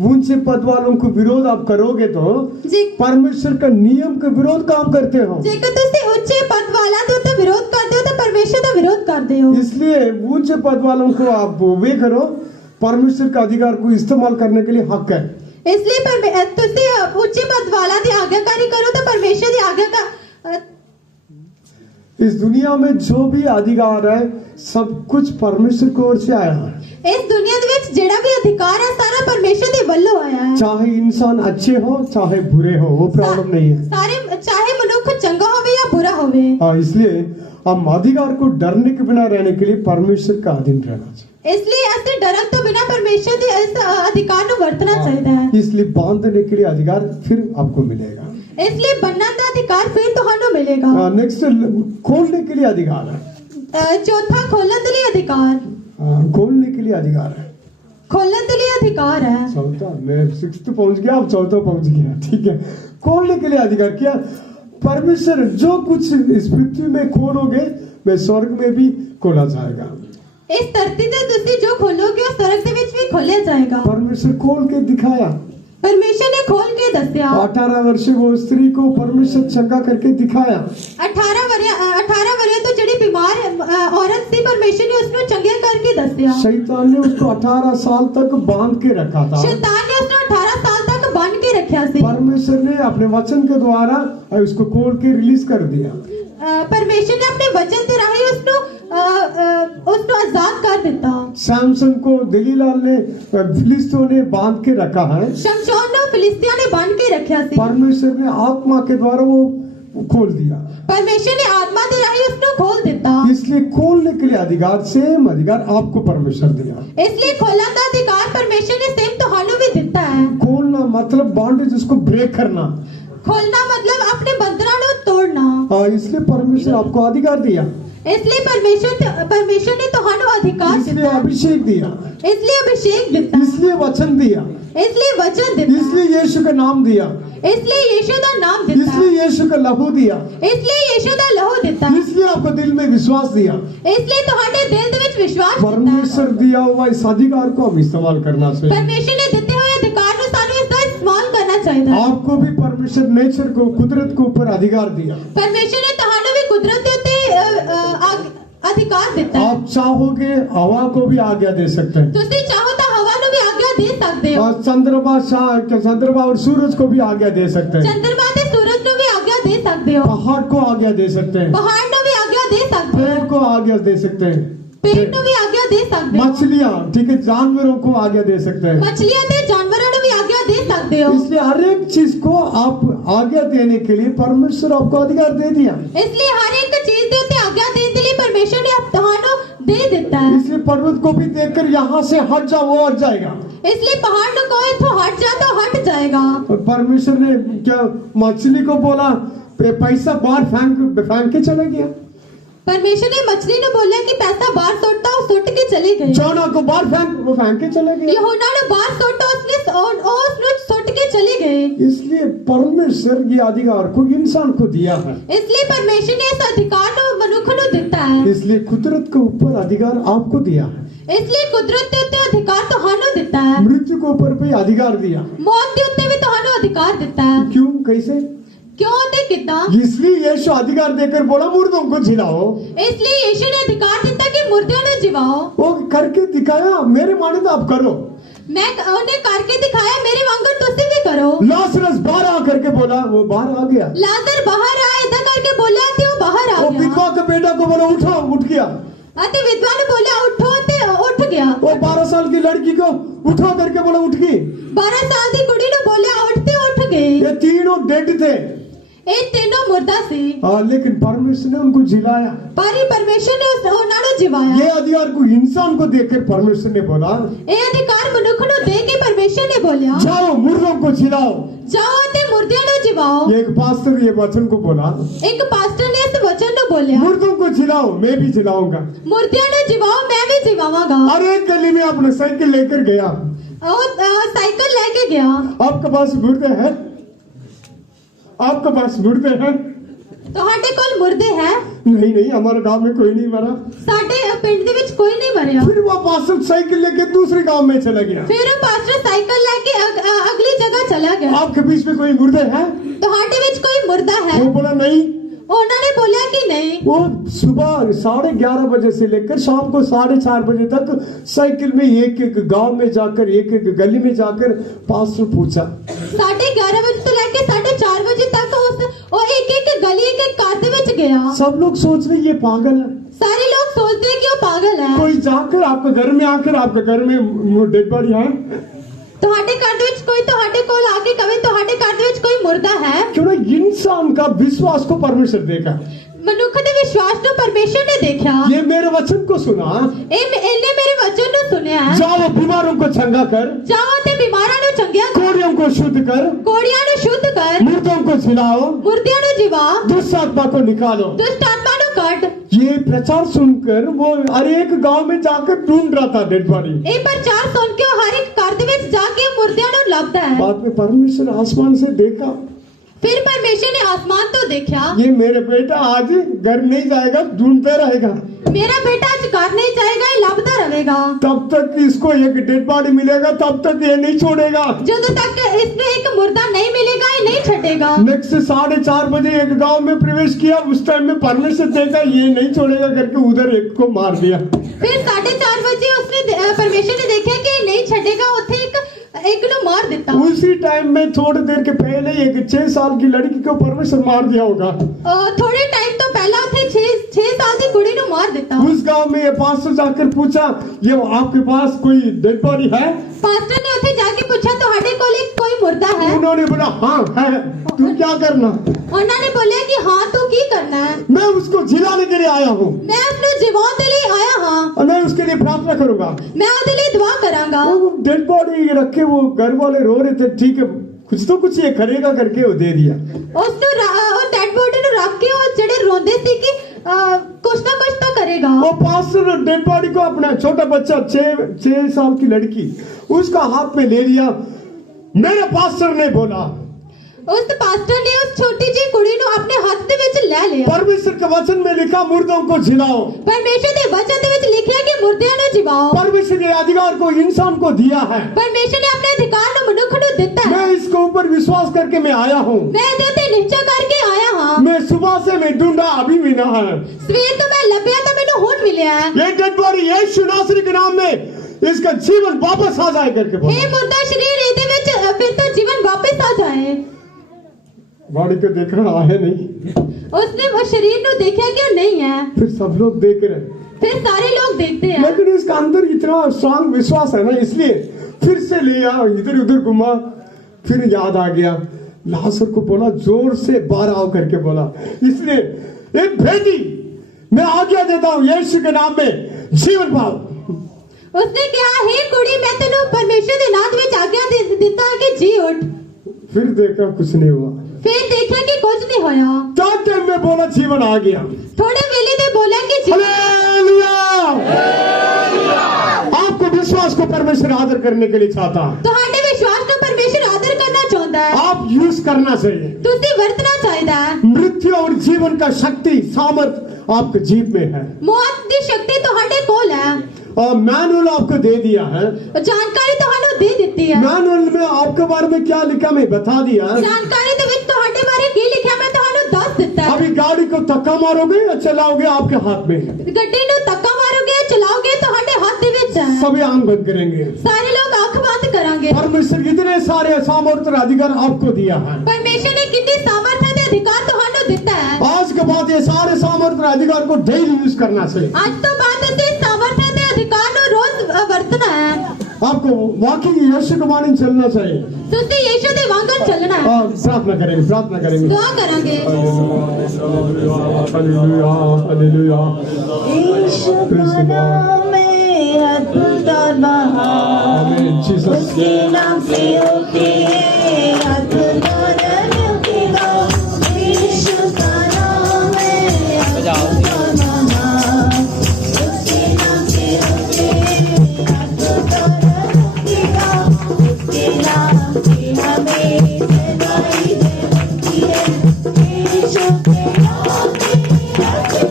ऊंचे पद वालों को विरोध आप करोगे तो ਜੇ परमेश्वर का नियम के विरोध काम करते हो। ਜੇਕਰ ਤੁਸੀਂ ਉੱਚੇ ਪਦ ਵਾਲਿਆਂ ਦੇ ਉੱਤੇ ਵਿਰੋਧ ਕਰਦੇ ਹੋ ਤਾਂ ਪਰਮੇਸ਼ਰ ਦਾ ਵਿਰੋਧ ਕਰਦੇ ਹੋ इसलिए ऊंचे पद वालों को आप वे करो, परमेश्वर का अधिकार को इस्तेमाल करने के लिए हक है। ਇਸ ਲਈ ਤੁਸੀਂ ਉੱਚੇ ਪਦ ਵਾਲਿਆਂ ਦੀ ਆਗਿਆਕਾਰੀ ਕਰੋ ਤਾਂ ਪਰਮੇਸ਼ਰ ਦੀ ਆਗਿਆ का इस दुनिया में जो भी अधिकार है सब कुछ परमेश्वर की ओर से आया है। ਇਸ ਦੁਨੀਆ ਦੇ ਵਿੱਚ ਜਿਹੜਾ ਵੀ ਅਧਿਕਾਰ ਹੈ ਸਾਰਾ ਪਰਮੇਸ਼ਰ ਦੇ ਵੱਲੋਂ ਆਇਆ ਹੈ चाहे इंसान अच्छे हो चाहे बुरे हो, वो प्रॉब्लम नहीं है। ਸਾਰੇ ਚਾਹੇ ਮਨੁੱਖ ਚੰਗਾ ਹੋਵੇ ਜਾਂ ਬੁਰਾ ਹੋਵੇ हाँ, इसलिए हम अधिकार को डरने के बिना रहने के लिए परमेश्वर का अधीन रहना चाहिए। ਇਸ ਲਈ ਅਸੀਂ ਡਰਨ ਤੋਂ ਬਿਨਾ ਪਰਮੇਸ਼ਰ ਦੇ ਇਸ ਅਧਿਕਾਰ ਨੂੰ ਵਰਤਣਾ ਚਾਹੀਦਾ ਹੈ इसलिए बांधने के लिए अधिकार फिर आपको मिलेगा। ਇਸ ਲਈ ਬੰਨਣ ਦਾ ਅਧਿਕਾਰ ਫਿਰ ਤੁਹਾਨੂੰ ਮਿਲੇਗਾ नेक्स्ट खोलने के लिए अधिकार है। ਚੌਥਾ ਖੋਲਣ ਦੇ ਲਈ ਅਧਿਕਾਰ खोलने के लिए अधिकार है। ਖੋਲਣ ਦੇ ਲਈ ਅਧਿਕਾਰ ਹੈ चौथा, मैं 6th पहुंच गया, अब चौथा पहुंच गया। ठीक है, खोलने के लिए अधिकार क्या? परमेश्वर जो कुछ इस पृथ्वी में खोलोगे मैं स्वर्ग में भी खोला जाएगा। ਇਸ ਧਰਤੀ ਤੇ ਤੁਸੀਂ ਜੋ ਖੋਲੋਗੇ ਉਹ ਸਰਗ ਦੇ ਵਿੱਚ ਵੀ ਖੋਲਿਆ ਜਾਏਗਾ परमेश्वर खोल के दिखाया। ਪਰਮੇਸ਼ਰ ਨੇ ਖੋਲ ਕੇ ਦੱਸਿਆ 18 वर्षीय वो स्त्री को परमेश्वर चंगा करके दिखाया। 18 ਵਰਿਆਂ ਤੋਂ ਜਿਹੜੀ ਬਿਮਾਰ ਔਰਤ ਸੀ ਪਰਮੇਸ਼ਰ ਨੇ ਉਸ ਨੂੰ ਚੰਗਿਆ ਕਰਕੇ ਦੱਸਿਆ शैतान ने उसको 18 साल तक बांध के रखा था। ਸ਼ੈਤਾਨ ਨੇ ਉਸ ਨੂੰ 18 ਸਾਲ ਤੱਕ ਬੰਨ ਕੇ ਰੱਖਿਆ ਸੀ परमेश्वर ने अपने वचन के द्वारा उसको खोल के रिलीज कर दिया। ਪਰਮੇਸ਼ਰ ਨੇ ਆਪਣੇ ਵਚਨ ਦੇ ਰਾਹੀਂ ਉਸ ਨੂੰ ਆਜ਼ਾਦ ਕਰ ਦਿੱਤਾ सैमसन को दलीलाल ने फिलिस्तीनियों ने बांध के रखा है। ਸ਼ਮਸ਼ੋਨ ਨੂੰ ਫਿਲਿਸਤੀਆਂ ਨੇ ਬੰਨ ਕੇ ਰੱਖਿਆ ਸੀ परमेश्वर ने आत्मा के द्वारा वो खोल दिया। ਪਰਮੇਸ਼ਰ ਨੇ ਆਤਮਾ ਦੇ ਰਾਹੀਂ ਉਸ ਨੂੰ ਖੋਲ ਦਿੱਤਾ इसलिए खोलने के लिए अधिकार, सेम अधिकार आपको परमेश्वर दिया। ਇਸ ਲਈ ਖੋਲਣ ਦਾ ਅਧਿਕਾਰ ਪਰਮੇਸ਼ਰ ਨੇ ਸੇਮ ਤੁਹਾਨੂੰ ਵੀ ਦਿੱਤਾ ਹੈ खोलना मतलब बॉन्डेज, उसको ब्रेक करना। ਖੋਲਣਾ ਮਤਲਬ ਆਪਣੇ ਬੰਧਨਾਂ ਨੂੰ ਤੋੜਨਾ हाँ, इसलिए परमेश्वर आपको अधिकार दिया, ਇਸ ਲਈ ਪਰਮੇਸ਼ਰ ਨੇ ਤੁਹਾਨੂੰ ਅਧਿਕਾਰ इसलिए ਦਿੱਤਾ अभिषेक दिया, ਇਸ ਲਈ ਅਭਿਸ਼ੇਕ ਦਿੱਤਾ इसलिए वचन दिया, ਇਸ ਲਈ ਵਚਨ ਦਿੱਤਾ इसलिए यीशु का नाम दिया, ਇਸ ਲਈ ਯੀਸ਼ੂ ਦਾ ਨਾਮ ਦਿੱਤਾ इसलिए यीशु का लहू दिया, ਇਸ ਲਈ ਯੀਸ਼ੂ ਦਾ ਲਹੂ ਦਿੱਤਾ इसलिए आपको दिल में विश्वास दिया। ਇਸ ਲਈ ਤੁਹਾਡੇ ਦਿਲ ਦੇ ਵਿੱਚ ਵਿਸ਼ਵਾਸ ਦਿੱਤਾ परमेश्वर दिया हुआ इस अधिकार को हम इस्तेमाल करना चाहिए। ਪਰਮੇਸ਼ਰ ਨੇ ਦਿੱਤੇ ਹੋਏ ਅਧਿਕਾਰ ਨੂੰ ਸਾਨੂੰ ਇਸ ਦਾ ਇਸਤੇਮਾਲ ਕਰਨਾ ਚਾਹੀਦਾ ਹੈ आपको भी परमेश्वर नेचर को, कुदरत के ऊपर अधिकार दिया। ਪਰਮੇਸ਼ਰ ਨੇ ਤੁਹਾਨੂੰ ਵੀ ਕੁਦਰਤ ਦੇ ਉੱਤੇ ਅਧਿਕਾਰ ਦਿੱਤਾ ਹੈ आप चाहोगे हवा को भी आज्ञा दे सकते हैं, ਤੁਸੀਂ ਚਾਹੋ ਤਾਂ ਹਵਾ ਨੂੰ ਵੀ ਆਗਿਆ ਦੇ ਸਕਦੇ ਹੋ और चंद्रमा और सूरज को भी आज्ञा दे सकते हैं, ਚੰਦਰਮਾ ਤੇ ਸੂਰਜ ਨੂੰ ਵੀ ਆਗਿਆ ਦੇ ਸਕਦੇ ਹੋ पहाड़ को आज्ञा दे सकते हैं, ਪਹਾੜ ਨੂੰ ਵੀ ਆਗਿਆ ਦੇ ਸਕਦੇ ਹੋ पेड़ को आज्ञा दे सकते हैं, ਪੇੜ ਨੂੰ ਵੀ ਆਗਿਆ ਦੇ ਸਕਦੇ ਹੋ मछलियां, ठीक है, जानवरों को आज्ञा दे सकते हैं। ਮਛਲੀਆਂ ਤੇ ਜਾਨਵਰਾਂ ਨੂੰ ਵੀ ਆਗਿਆ ਦੇ ਸਕਦੇ ਹੋ इसलिए हर एक चीज को आप आज्ञा देने के लिए परमेश्वर आपको अधिकार दे दिया। ਇਸ ਲਈ ਹਰ ਇੱਕ ਚੀਜ਼ ਦੇ ਉੱਤੇ ਆਗਿਆ ਦੇਣ ਦੇ ਲਈ ਪਰਮੇਸ਼ਰ ਨੇ ਤੁਹਾਨੂੰ ਦੇ ਦਿੱਤਾ ਹੈ इसलिए पर्वत को भी देखकर यहाँ से हट जाओ, वो हट जाएगा। ਇਸ ਲਈ ਪਹਾੜ ਨੂੰ ਕਹੋ ਇੱਥੋਂ ਹਟ ਜਾ ਤਾਂ ਹਟ ਜਾਏਗਾ और परमेश्वर ने क्या मछली को बोला, पैसा बाहर फेंक के चला गया। ਪਰਮੇਸ਼ਰ ਨੇ ਮਛਲੀ ਨੂੰ ਬੋਲਿਆ ਕਿ ਪੈਸਾ ਬਾਹਰ ਸੁੱਟਤਾ ਉਹ ਸੁੱਟ ਕੇ ਚਲੀ ਗਈ जोना को बाहर वो फेंक के चला गया। ਯਹੋਨਾ ਨੂੰ ਬਾਹਰ ਸੁੱਟਤਾ ਉਸ ਨੂੰ ਸੁੱਟ ਕੇ ਚਲੀ ਗਈ इसलिए परमेश्वर ये अधिकार को इंसान को दिया है। ਇਸ ਲਈ ਪਰਮੇਸ਼ਰ ਨੇ ਇਸ ਅਧਿਕਾਰ ਨੂੰ ਮਨੁੱਖ ਨੂੰ ਦਿੱਤਾ ਹੈ इसलिए कुदरत के ऊपर अधिकार आपको दिया है, ਇਸ ਲਈ ਕੁਦਰਤ ਦੇ ਉੱਤੇ ਅਧਿਕਾਰ ਤੁਹਾਨੂੰ ਦਿੱਤਾ ਹੈ मृत्यु के ऊपर भी अधिकार दिया। ਮੌਤ ਦੇ ਉੱਤੇ ਵੀ ਤੁਹਾਨੂੰ ਅਧਿਕਾਰ ਦਿੱਤਾ ਹੈ क्यों, कैसे? ਕਿਉਂ ਤੇ ਕਿੱਦਾਂ इसलिए यीशु अधिकार देकर बोला मुर्दों को जिलाओ। ਇਸ ਲਈ ਯीशु ਨੇ ਅਧਿਕਾਰ ਦਿੱਤਾ ਕਿ ਮੁਰਦਿਆਂ ਨੂੰ ਜਿਵਾਓ वो करके दिखाया, मेरे माने तो आप करो। ਮੈਂ ਉਹਨੇ ਕਰਕੇ ਦਿਖਾਇਆ ਮੇਰੇ ਵਾਂਗੂ ਤੁਸੀਂ ਵੀ ਕਰੋ लाजरस बाहर आकर के बोला, वो बाहर आ गया। ਲਾਜ਼ਰ ਬਾਹਰ ਆ ਇਦਾਂ ਕਰਕੇ ਬੋਲਿਆ ਤੇ ਉਹ ਬਾਹਰ ਆ वो ਗਿਆ विधवा के बेटा को बोला उठो, उठ गया। ਅਤੇ ਵਿਧਵਾ ਨੂੰ ਬੋਲਿਆ ਉਠੋ ਤੇ ਉੱਠ ਗਿਆ वो 12 साल की लड़की को उठो करके बोला, उठ गई। 12 ਸਾਲ ਦੀ ਕੁੜੀ ਨੂੰ ਬੋਲਿਆ ਉੱਠ ਤੇ ਉੱਠ ਗਈ ये तीनों डेड थे। ਇਹ ਤਿੰਨੋਂ ਮੁਰਦਾ ਸੀ लेकिन परमेश्वर ने उनको जिलाया। ਪਰ ਹੀ ਪਰਮੇਸ਼ਰ ਨੇ ਉਹਨਾਂ ਨੂੰ ਜਿਵਾਇਆ। ये अधिकार को इंसान को देखकर परमेश्वर ने बोला, ਇਹ ਅਧਿਕਾਰ ਮਨੁੱਖ ਨੂੰ ਦੇ ਕੇ ਪਰਮੇਸ਼ਰ ਨੇ ਬੋਲਿਆ, जाओ मुर्दों को जिलाओ। ਜਾਓ ਤੇ ਮੁਰਦਿਆਂ ਨੂੰ ਜਿਵਾਓ। ये एक पास्टर ये वचन को बोला, ਇੱਕ ਪਾਸਟਰ ਨੇ ਇਸ ਵਚਨ ਨੂੰ ਬੋਲਿਆ, मुर्दों को जिलाओ, मैं भी जिलाऊंगा। ਮੁਰਦਿਆਂ ਨੂੰ ਜਿਵਾਓ, ਮੈਂ ਵੀ ਜਿਵਾਵਾਂਗਾ। और एक गली में अपने साइकिल लेकर गया। ਉਹ ਸਾਈਕਲ ਲੈ ਕੇ ਗਿਆ। आपके पास मुर्दे हैं? आपके पास मुर्दे हैं? ਤੁਹਾਡੇ ਕੋਲ ਮੁਰਦੇ ਹੈ? नहीं नहीं, हमारे गांव में कोई नहीं मरा। ਸਾਡੇ ਪਿੰਡ ਦੇ ਵਿੱਚ ਕੋਈ ਨਹੀਂ ਮਰਿਆ। फिर वो पास्टर साइकिल लेके दूसरे गांव में चला गया। ਫਿਰ ਉਹ ਪਾਸਟਰ ਸਾਈਕਲ ਲੈ ਕੇ ਅਗਲੀ ਜਗ੍ਹਾ ਚਲਾ ਗਿਆ। आपके बीच में कोई मुर्दे हैं? ਤੁਹਾਡੇ ਵਿੱਚ ਕੋਈ ਮੁਰਦਾ ਹੈ? वो बोला नहीं। ਉਹਨਾਂ ने बोला कि नहीं। वो सुबह 11:30 बजे से लेकर शाम को 4:30 बजे तक साइकिल में एक एक गांव में जाकर एक एक गली में जाकर पास्टर पूछा। 11:30 ਵਜੇ ਤੋਂ ਲੈ ਕੇ 4:30 ਵਜੇ ਤੱਕ ਉਹ ਇੱਕ ਇੱਕ ਗਲੀ ਇੱਕ ਇੱਕ ਘਰ ਦੇ ਵਿੱਚ ਗਿਆ। सब लोग सोच रहे ये पागल है। ਸਾਰੇ ਲੋग सोचते हैं कि वो पागल है। कोई जाकर आपके घर में आकर आपके घर में डेड बॉडी है? ਤੁਹਾਡੇ ਘਰ ਦੇ ਵਿੱਚ ਕੋਈ ਤੁਹਾਡੇ ਕੋਲ ਆ ਕੇ ਕਵੇ ਤੁਹਾਡੇ ਘਰ ਦੇ ਵਿੱਚ ਕੋਈ ਮੁਰਦਾ ਹੈ? क्यों ना इंसान का विश्वास को परमेश्वर देखा। ਮਨੁੱਖ ਦੇ ਵਿਸ਼ਵਾਸ ਨੂੰ ਪਰਮੇਸ਼ਰ ਨੇ ਦੇਖਿਆ। ये मेरे वचन को सुना। ਇਹਨੇ ਮੇਰੇ ਵਚਨ ਨੂੰ ਸੁਣਿਆ। जाओ बीमारों को चंगा कर, ਜਾਓ ਤੇ ਬਿਮਾਰਾਂ ਨੂੰ ਚੰਗਿਆ ਕਰ, कोड़ियों को शुद्ध कर, ਕੋੜੀਆਂ ਨੂੰ ਸ਼ੁੱਧ ਕਰ, मुर्दों को जिलाओ, ਮੁਰਦਿਆਂ ਨੂੰ ਜਿਵਾ, दुष्ट आत्मा को निकालो। ਦੁਸ਼ਟ ਆਤਮਾ ਨੂੰ ਕੱਢ। ये प्रचार सुनकर वो हर एक गांव में जाकर ढूंढ रहा था डेड बॉडी। ਇਹ ਪ੍ਰਚਾਰ ਸੁਣ ਕੇ ਉਹ ਹਰ ਇੱਕ ਘਰ ਦੇ ਵਿੱਚ ਜਾ ਕੇ ਮੁਰਦਿਆਂ ਨੂੰ ਲੱਭਦਾ ਹੈ। बाद में परमेश्वर आसमान से देखा, ਫਿਰ ਪਰਮੇਸ਼ਰ ਨੇ ਆਸਮਾਨ ਤੋਂ ਦੇਖਿਆ, ये मेरे बेटा आज घर नहीं जाएगा, ढूंढते रहेगा। ਮੇਰਾ ਬੇਟਾ ਅੱਜ ਘਰ ਨਹੀਂ ਜਾਏਗਾ, ਇਹ ਲੱਭਦਾ ਰਹੇਗਾ। तब तक इसको एक डेड बॉडी मिलेगा, तब तक ये नहीं छोड़ेगा। ਜਦੋਂ तक इसने एक मुर्दा नहीं मिलेगा, ये नहीं छटेगा। नेक्स्ट 4:30 बजे एक गांव में प्रवेश किया। उस टाइम में परमेश्वर देखा ये नहीं छोड़ेगा करके उधर एक को मार दिया। फिर 4:30 बजे उसने परमेश्वर ने देखा कि ये नहीं छटेगा, उसे एक ਨੂੰ ਮਾਰ ਦਿੱਤਾ। उसी टाइम में थोड़ी देर के पहले एक 6 साल की लड़की को परमेश्वर मार दिया होगा। थोड़े टाइम तो पहला उसे 6 साल की कुड़ी ਨੂੰ ਮਾਰ ਦਿੱਤਾ। उस गांव में ये पास्टर जाकर पूछा, ये आपके पास कोई डेड बॉडी है? पास्टर ने उसे जाके पूछा ਤੁਹਾਡੇ ਕੋਲ कोई मुर्दा है? उन्होंने बोला हाँ है। तू क्या करना? उन्होंने बोला कि हाँ तू की करना है? मैं उसको जिलाने के लिए आया हूँ। मैं उसਨੂੰ ਜਿਵਾਉਣ ਦੇ ਲਈ ਆਇਆ ਹਾਂ। और मैं उसके लिए प्रार्थना करूंगा। मैं ਉਹਦੇ ਲਈ ਦੁਆ ਕਰਾਂਗਾ। वो डेड बॉडी रखे, वो घर वाले रो रहे थे, ठीक है कुछ तो कुछ ये करेगा करके वो दे दिया। ਉਸ ਨੂੰ ਉਹ ਡੈਡ ਬੋਡੀ ਨੂੰ ਰੱਖ ਕੇ ਉਹ ਜਿਹੜੇ ਰੋਂਦੇ ਸੀ ਕਿ कुछ ना कुछ तो करेगा। वो पास्टर डेड बॉडी को अपना छोटा बच्चा 6 साल की लड़की उसका हाथ में ले लिया। मेरे पास्टर ने बोला, उस पास्टर ने उस छोटी जी कुड़ी ਨੂੰ ਆਪਣੇ ਹੱਥ ਦੇ ਵਿੱਚ ਲੈ ਲਿਆ। परमेश्वर के वचन में लिखा मुर्दों को जिलाओ। परमेश्वर ਦੇ ਵਚਨ ਦੇ ਵਿੱਚ ਲਿਖਿਆ ਕਿ ਮੁਰਦਿਆਂ ਨੂੰ ਜਿਵਾਓ। परमेश्वर ने अधिकार को इंसान को दिया है। परमेश्वर ने अपने अधिकार ਨੂੰ ਮਨੁੱਖ ਨੂੰ ਦਿੱਤਾ ਹੈ। मैं इसके ऊपर विश्वास करके मैं आया हूँ। मैं ਇਹਦੇ ਤੇ ਨਿਸ਼ਚੈ ਕਰਕੇ ਆਇਆ ਹਾਂ। मैं सुबह से मैं ढूंढा, अभी भी ना है। ਸਵੇਰ ਤੋਂ ਮੈਂ ਲੱਭਿਆ ਤਾਂ ਮੈਨੂੰ ਹੁਣ ਮਿਲਿਆ ਹੈ। ये डेड बॉडी यीशु नासरी के नाम में इसका जीवन वापस आ जाए करके बोला। ਇਹ ਮੁਰਦਾ ਸ਼ਰੀਰ ਇਹਦੇ ਵਿੱਚ ਫਿਰ ਤੋਂ ਜੀਵਨ ਵਾਪਸ ਆ ਜਾਏ। बॉडी को देखना आया नहीं। उसने वो शरीर ਨੂੰ ਦੇਖਿਆ ਕਿ ਉਹ ਨਹੀਂ ਹੈ। फिर सब लोग देख रहे हैं, फिर सारे लोग देखते हैं। लेकिन इसका अंदर इतना स्ट्रांग विश्वास है ना, इसलिए फिर से लिया, इधर उधर घुमा। फिर याद आ गया, लाजर को बोला जोर से बाहर आओ करके बोला। इसलिए एक बेटी मैं आज्ञा देता हूँ यीशु के नाम में जीवन पाओ। उसने कहा हे कुड़ी मैं तेनू परमेश्वर के नाम ਵਿੱਚ आज्ञा ਦਿੱਤਾ कि जी उठ। फिर देखा कुछ नहीं हुआ। फिर देखा कि कुछ नहीं होया। थर्ड टाइम में बोला जीवन आ गया। थोड़े वेले ने बोला कि जी। हालेलुया। आपको विश्वास को परमेश्वर आदर करने के लिए चाहता है। ਤੁਹਾਡੇ ਵਿਸ਼ਵਾਸ ਨੂੰ ਪਰਮੇਸ਼ਰ ਆਦਰ ਕਰਨਾ ਚਾਹੁੰਦਾ ਹੈ। आप यूज करना चाहिए। ਤੁਸੀਂ ਵਰਤਣਾ ਚਾਹੀਦਾ ਹੈ। मृत्यु और जीवन का शक्ति सामर्थ आपके जीव में है। ਮੌਤ ਦੀ ਸ਼ਕਤੀ ਤੁਹਾਡੇ ਕੋਲ ਹੈ। और मैनुअल आपको दे दिया है। ਜਾਣਕਾਰੀ ਤੁਹਾਨੂੰ ਦੇ ਦਿੱਤੀ ਹੈ। मैनुअल में आपके बारे में क्या लिखा मैं बता दिया। ਜਾਣਕਾਰੀ ਦੇ ਵਿੱਚ ਤੁਹਾਡੇ ਬਾਰੇ ਕੀ ਲਿਖਿਆ ਮੈਂ ਤੁਹਾਨੂੰ ਦੱਸ ਦਿੱਤਾ ਹੈ। अभी गाड़ी को धक्का मारोगे या चलाओगे आपके हाथ में। ਗੱਡੀ ਨੂੰ ਧੱਕਾ ਮਾਰੋਗੇ ਚਲਾਓਗੇ ਤੁਹਾਡੇ ਹੱਥ ਦੇ ਵਿੱਚ ਹੈ। सभी आंख बंद करेंगे। ਸਾਰੇ ਲੋਕ ਅੱਖ ਬੰਦ ਕਰਾਂਗੇ। परमेश्वर कितने सारे सामर्थ और अधिकार आपको दिया है। ਪਰਮੇਸ਼ਰ ਨੇ ਕਿੰਨੀ ਸਾਮਰਥ ਤੇ ਅਧਿਕਾਰ ਤੁਹਾਨੂੰ ਦਿੱਤਾ ਹੈ। आज के बाद ये सारे सामर्थ और अधिकार को डेली यूज करना चाहिए। ਅੱਜ ਤੋਂ ਬਾਅਦ ਅਸੀਂ ਸਾਮਰਥ ਤੇ ਅਧਿਕਾਰ ਨੂੰ ਰੋਜ਼ ਵਰਤਣਾ ਹੈ। आपको वाकई यीशु के माने चलना चाहिए। तुझे यीशु दे वांगन चलना है। और प्रार्थना करेंगे। दुआ करेंगे। Hallelujah, hallelujah. यीशु का नाम है अद्भुत और महान। आमीन जीसस। उसके नाम से होते हैं अद्भुत और अनोखे काम। यीशु का नाम है अद्भुत और महान। उसके नाम से होते हैं अद्भुत और अनोखे काम। उसके नाम से हमें सदाई मिलती है। यीशु के नाम से अद्भुत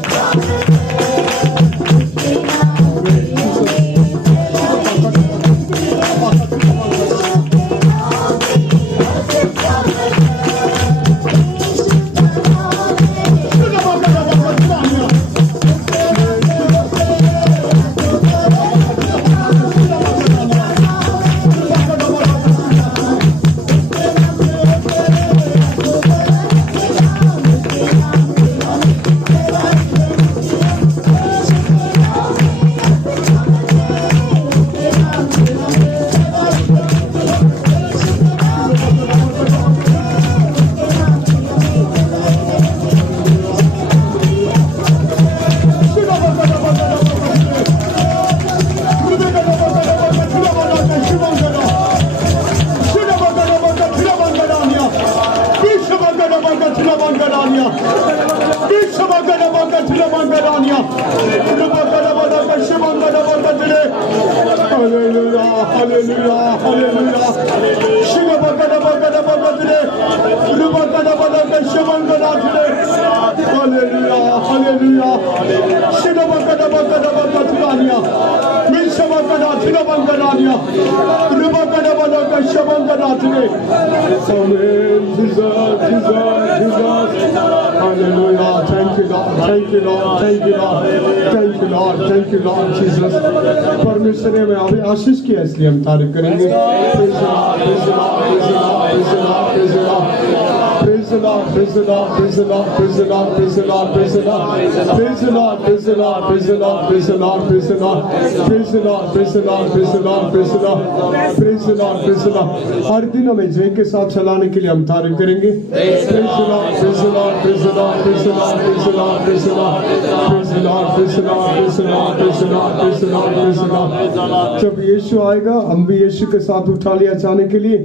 और उसके नाम से हमें परमेश्वर ने हमें अभी आशीष किया, इसलिए हम तारीफ करेंगे। हर दिन हमें जय के साथ चलाने के लिए हम तारीफ करेंगे। जब यीशु आएगा हम भी यीशु के साथ उठा लिया जाने के लिए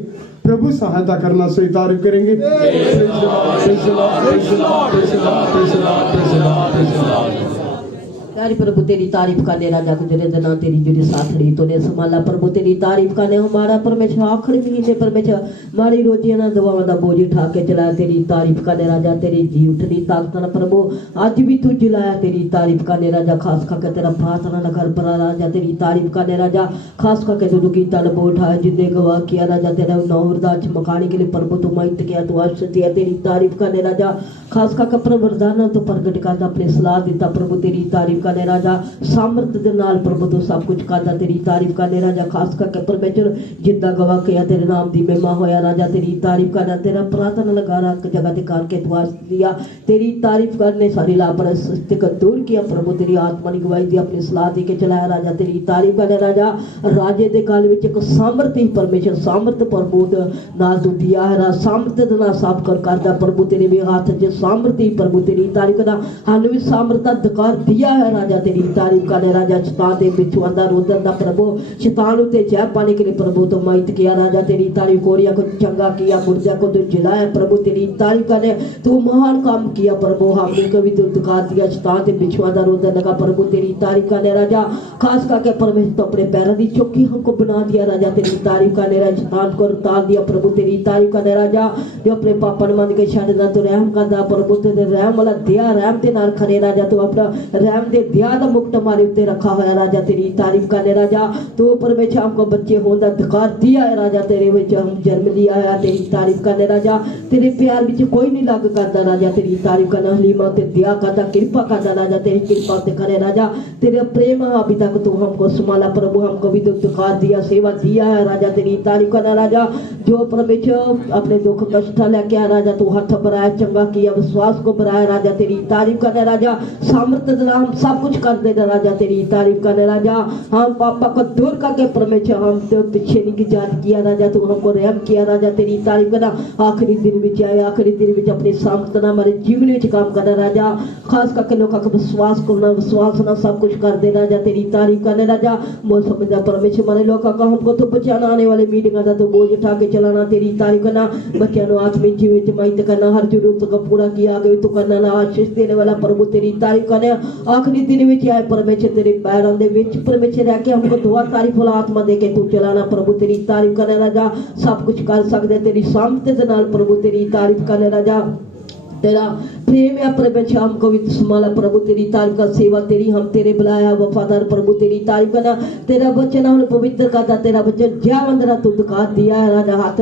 प्रभु सहायता करना से तारीफ करेंगे। प्यारे प्रभु तेरी तारीफ करने राजा गुजरे दिना तेरी जुड़ी साथड़ी तूने संभाला प्रभु तेरी तारीफ करने हमारा परमेश्वर आखिरी महीने परमेश्वर हमारी रोजियां दवाओं का बोझ उठा के चलाया तेरी तारीफ करने राजा तेरी जी उठनी ताकत प्रभु आज भी तू जिलाया तेरी तारीफ करने राजा खास करके तेरा प्रार्थना नगर पर राजा तेरी तारीफ करने राजा खास करके तू गीता ने उठाया जिंदे गवाह किया राजा तेरा नौरदा चमकाने के लिए प्रभु तू महित किया तू आशीष दिया तेरी तारीफ करने राजा खास करके प्रभु वरदान तो प्रगट करता अपनी सलाह दिता प्रभु तेरी तारीफ करने राजा सामर्थ दे नाल प्रभु तू सब कुछ करता तेरी तारीफ करने राजा खास करके परमेश्वर जिंदा गवाह किया तेरे नाम दी महिमा होया राजा तेरी तारीफ करना तेरा प्रार्थना लगा रख जगह ते करके तू आशीष दिया तेरी तारीफ करने सारी लापरवाही को दूर किया प्रभु तेरी आत्मा की गवाही दी अपनी सलाह दे के चलाया राजा तेरी तारीफ करने राजा राजे दे काल विच एक सामर्थ ही परमेश्वर सामर्थ प्रभु नाल तू दिया है राजा सामर्थ दे नाल सब कर करदा प्रभु तेरे भी हाथ च सामर्थ ही प्रभु तेरी तारीफ करना हानु भी सामर्थ अधिकार दिया है राजा तेरी तारीफ करने राजा शैतान दे पिछू अंदर उधर दा प्रभु शैतान उते जय पाने के लिए प्रभु तो महित किया राजा तेरी तारीफ कोरिया को चंगा किया मुर्दा को तो जिलाया प्रभु तेरी तारीफ करने तू महान काम किया प्रभु हमने कभी तो अधिकार दिया शैतान दे पिछू अंदर उधर लगा प्रभु तेरी तारीफ करने राजा खास करके परमेश्वर तो अपने पैरों की चौकी हमको बना दिया राजा तेरी तारीफ करने राजा शैतान को उतार दिया प्रभु तेरी तारीफ करने राजा जो अपने पापा ने मान के छड़ना तो रहम करदा प्रभु तेरे रहम वाला दिया रहम दे नाल खड़े राजा तू अपना रहम दे दिया दा मुक्त हमारे उत्ते रखा हुआ राजा तेरी तारीफ करने राजा तू परमेश्वर हमको बच्चे होने का अधिकार दिया है राजा तेरे विच हम जन्म लिया है तेरी तारीफ करने राजा तेरे प्यार विच कोई नहीं लग करता राजा तेरी तारीफ करना हलीमा ते दिया करता कृपा करता राजा तेरी कृपा ते करे राजा तेरे प्रेम अभी तक तू हमको संभाला प्रभु हमको भी तो अधिकार दिया सेवा दिया है राजा तेरी तारीफ करना राजा जो परमेश्वर अपने दुख कष्ट लेके आया राजा तू हाथ बढ़ाया चंगा किया विश्वास को बढ़ाया राजा तेरी तारीफ करना राजा सामर्थ्य हम सब सब कुछ कर देना राजा, तेरी तारीफ करने राजा। हम पापा को दूर करके परमेश्वर हम तो पीछे नहीं जान किया राजा, तू हमको रहम किया राजा, तेरी तारीफ करना। आखिरी दिन में आए, आखिरी दिन में अपने सामर्थ्य हमारे जीवन में काम करना राजा, खास करके लोगों का विश्वास करना, विश्वास ना सब कुछ कर दे राजा, तेरी तारीफ करने राजा। बोल समझा परमेश्वर हमारे लोगों का हमको तो बचाना, आने वाले मीटिंग आता तो बोझ उठा के चलाना, तेरी तारीफ करना। बच्चों को आत्मिक जीवन जमाइत करना, हर जरूरत को पूरा किया आगे तो करना ना, आशीष देने वाला प्रभु तेरी तारीफ करने। आखिरी दिन में आए परमेश्वर तेरे पैरों दे विच परमेश्वर रह के हमको दुआ तारीफ वाला आत्मा दे के तू चलाना प्रभु, तेरी तारीफ करने राजा। सब कुछ कर सकते तेरी सामर्थ्य दे नाल प्रभु, तेरी तारीफ करने राजा। तेरा प्रेम या परमेश्वर हमको भी संभाला प्रभु, तेरी तारीफ का सेवा तेरी, हम तेरे बुलाया वफादार प्रभु, तेरी तारीफ करना। तेरा वचन हमने पवित्र करता, तेरा वचन ज्यादा तू दिखा दिया है राजा, हाथ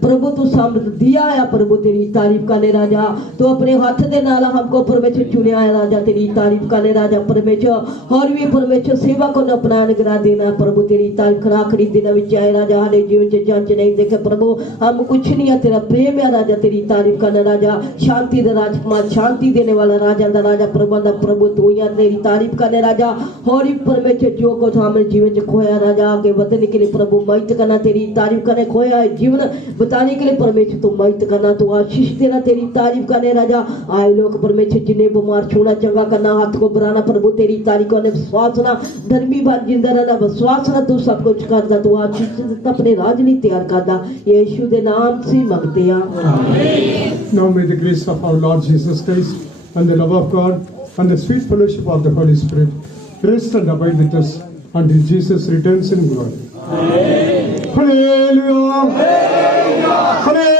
प्रभु तू सामर्थ्य दिया है प्रभु, तेरी तारीफ करने राजा। तो अपने हाथ दे नाल हमको परमेश्वर चुनिया है राजा, तेरी तारीफ करने राजा परमेश्वर। और भी परमेश्वर सेवा को अपना अनुग्रह देना प्रभु, तेरी तारीफ कर। आखिरी दिन में आए राजा, हमारे जीवन से जांच नहीं देखे प्रभु, हम कुछ नहीं है, तेरा प्रेम है राजा, तेरी तारीफ करना राजा। शांति दा राजकुमार, शांति देने वाला राजा दा राजा, प्रभु दा प्रभु तू ही, तेरी तारीफ करने राजा। और परमेश्वर जो कुछ हमारे जीवन में खोया राजा, आगे बढ़ने के लिए प्रभु महित करना, तेरी तारीफ करने। खोया है जीवन बताने के लिए परमेश्वर तू महित करना, तू आशीष देना, तेरी तारीफ करने राजा। आए लोग परमेश्वर जिन्हें बीमार छूना चंगा करना, हाथ को बढ़ाना प्रभु, तेरी तारीफ करने। विश्वास ना धर्मी बात जिंदा रहना, विश्वास ना तू सब कुछ करदा, तू आशीष अपने राज नहीं तैयार करदा, यीशु दे नाम से मांगते हैं। Now may the grace of our Lord Jesus Christ and the love of God and the sweet fellowship of the Holy Spirit rest and abide with us until Jesus returns in glory. Hallelujah! Hallelujah! Hallelujah!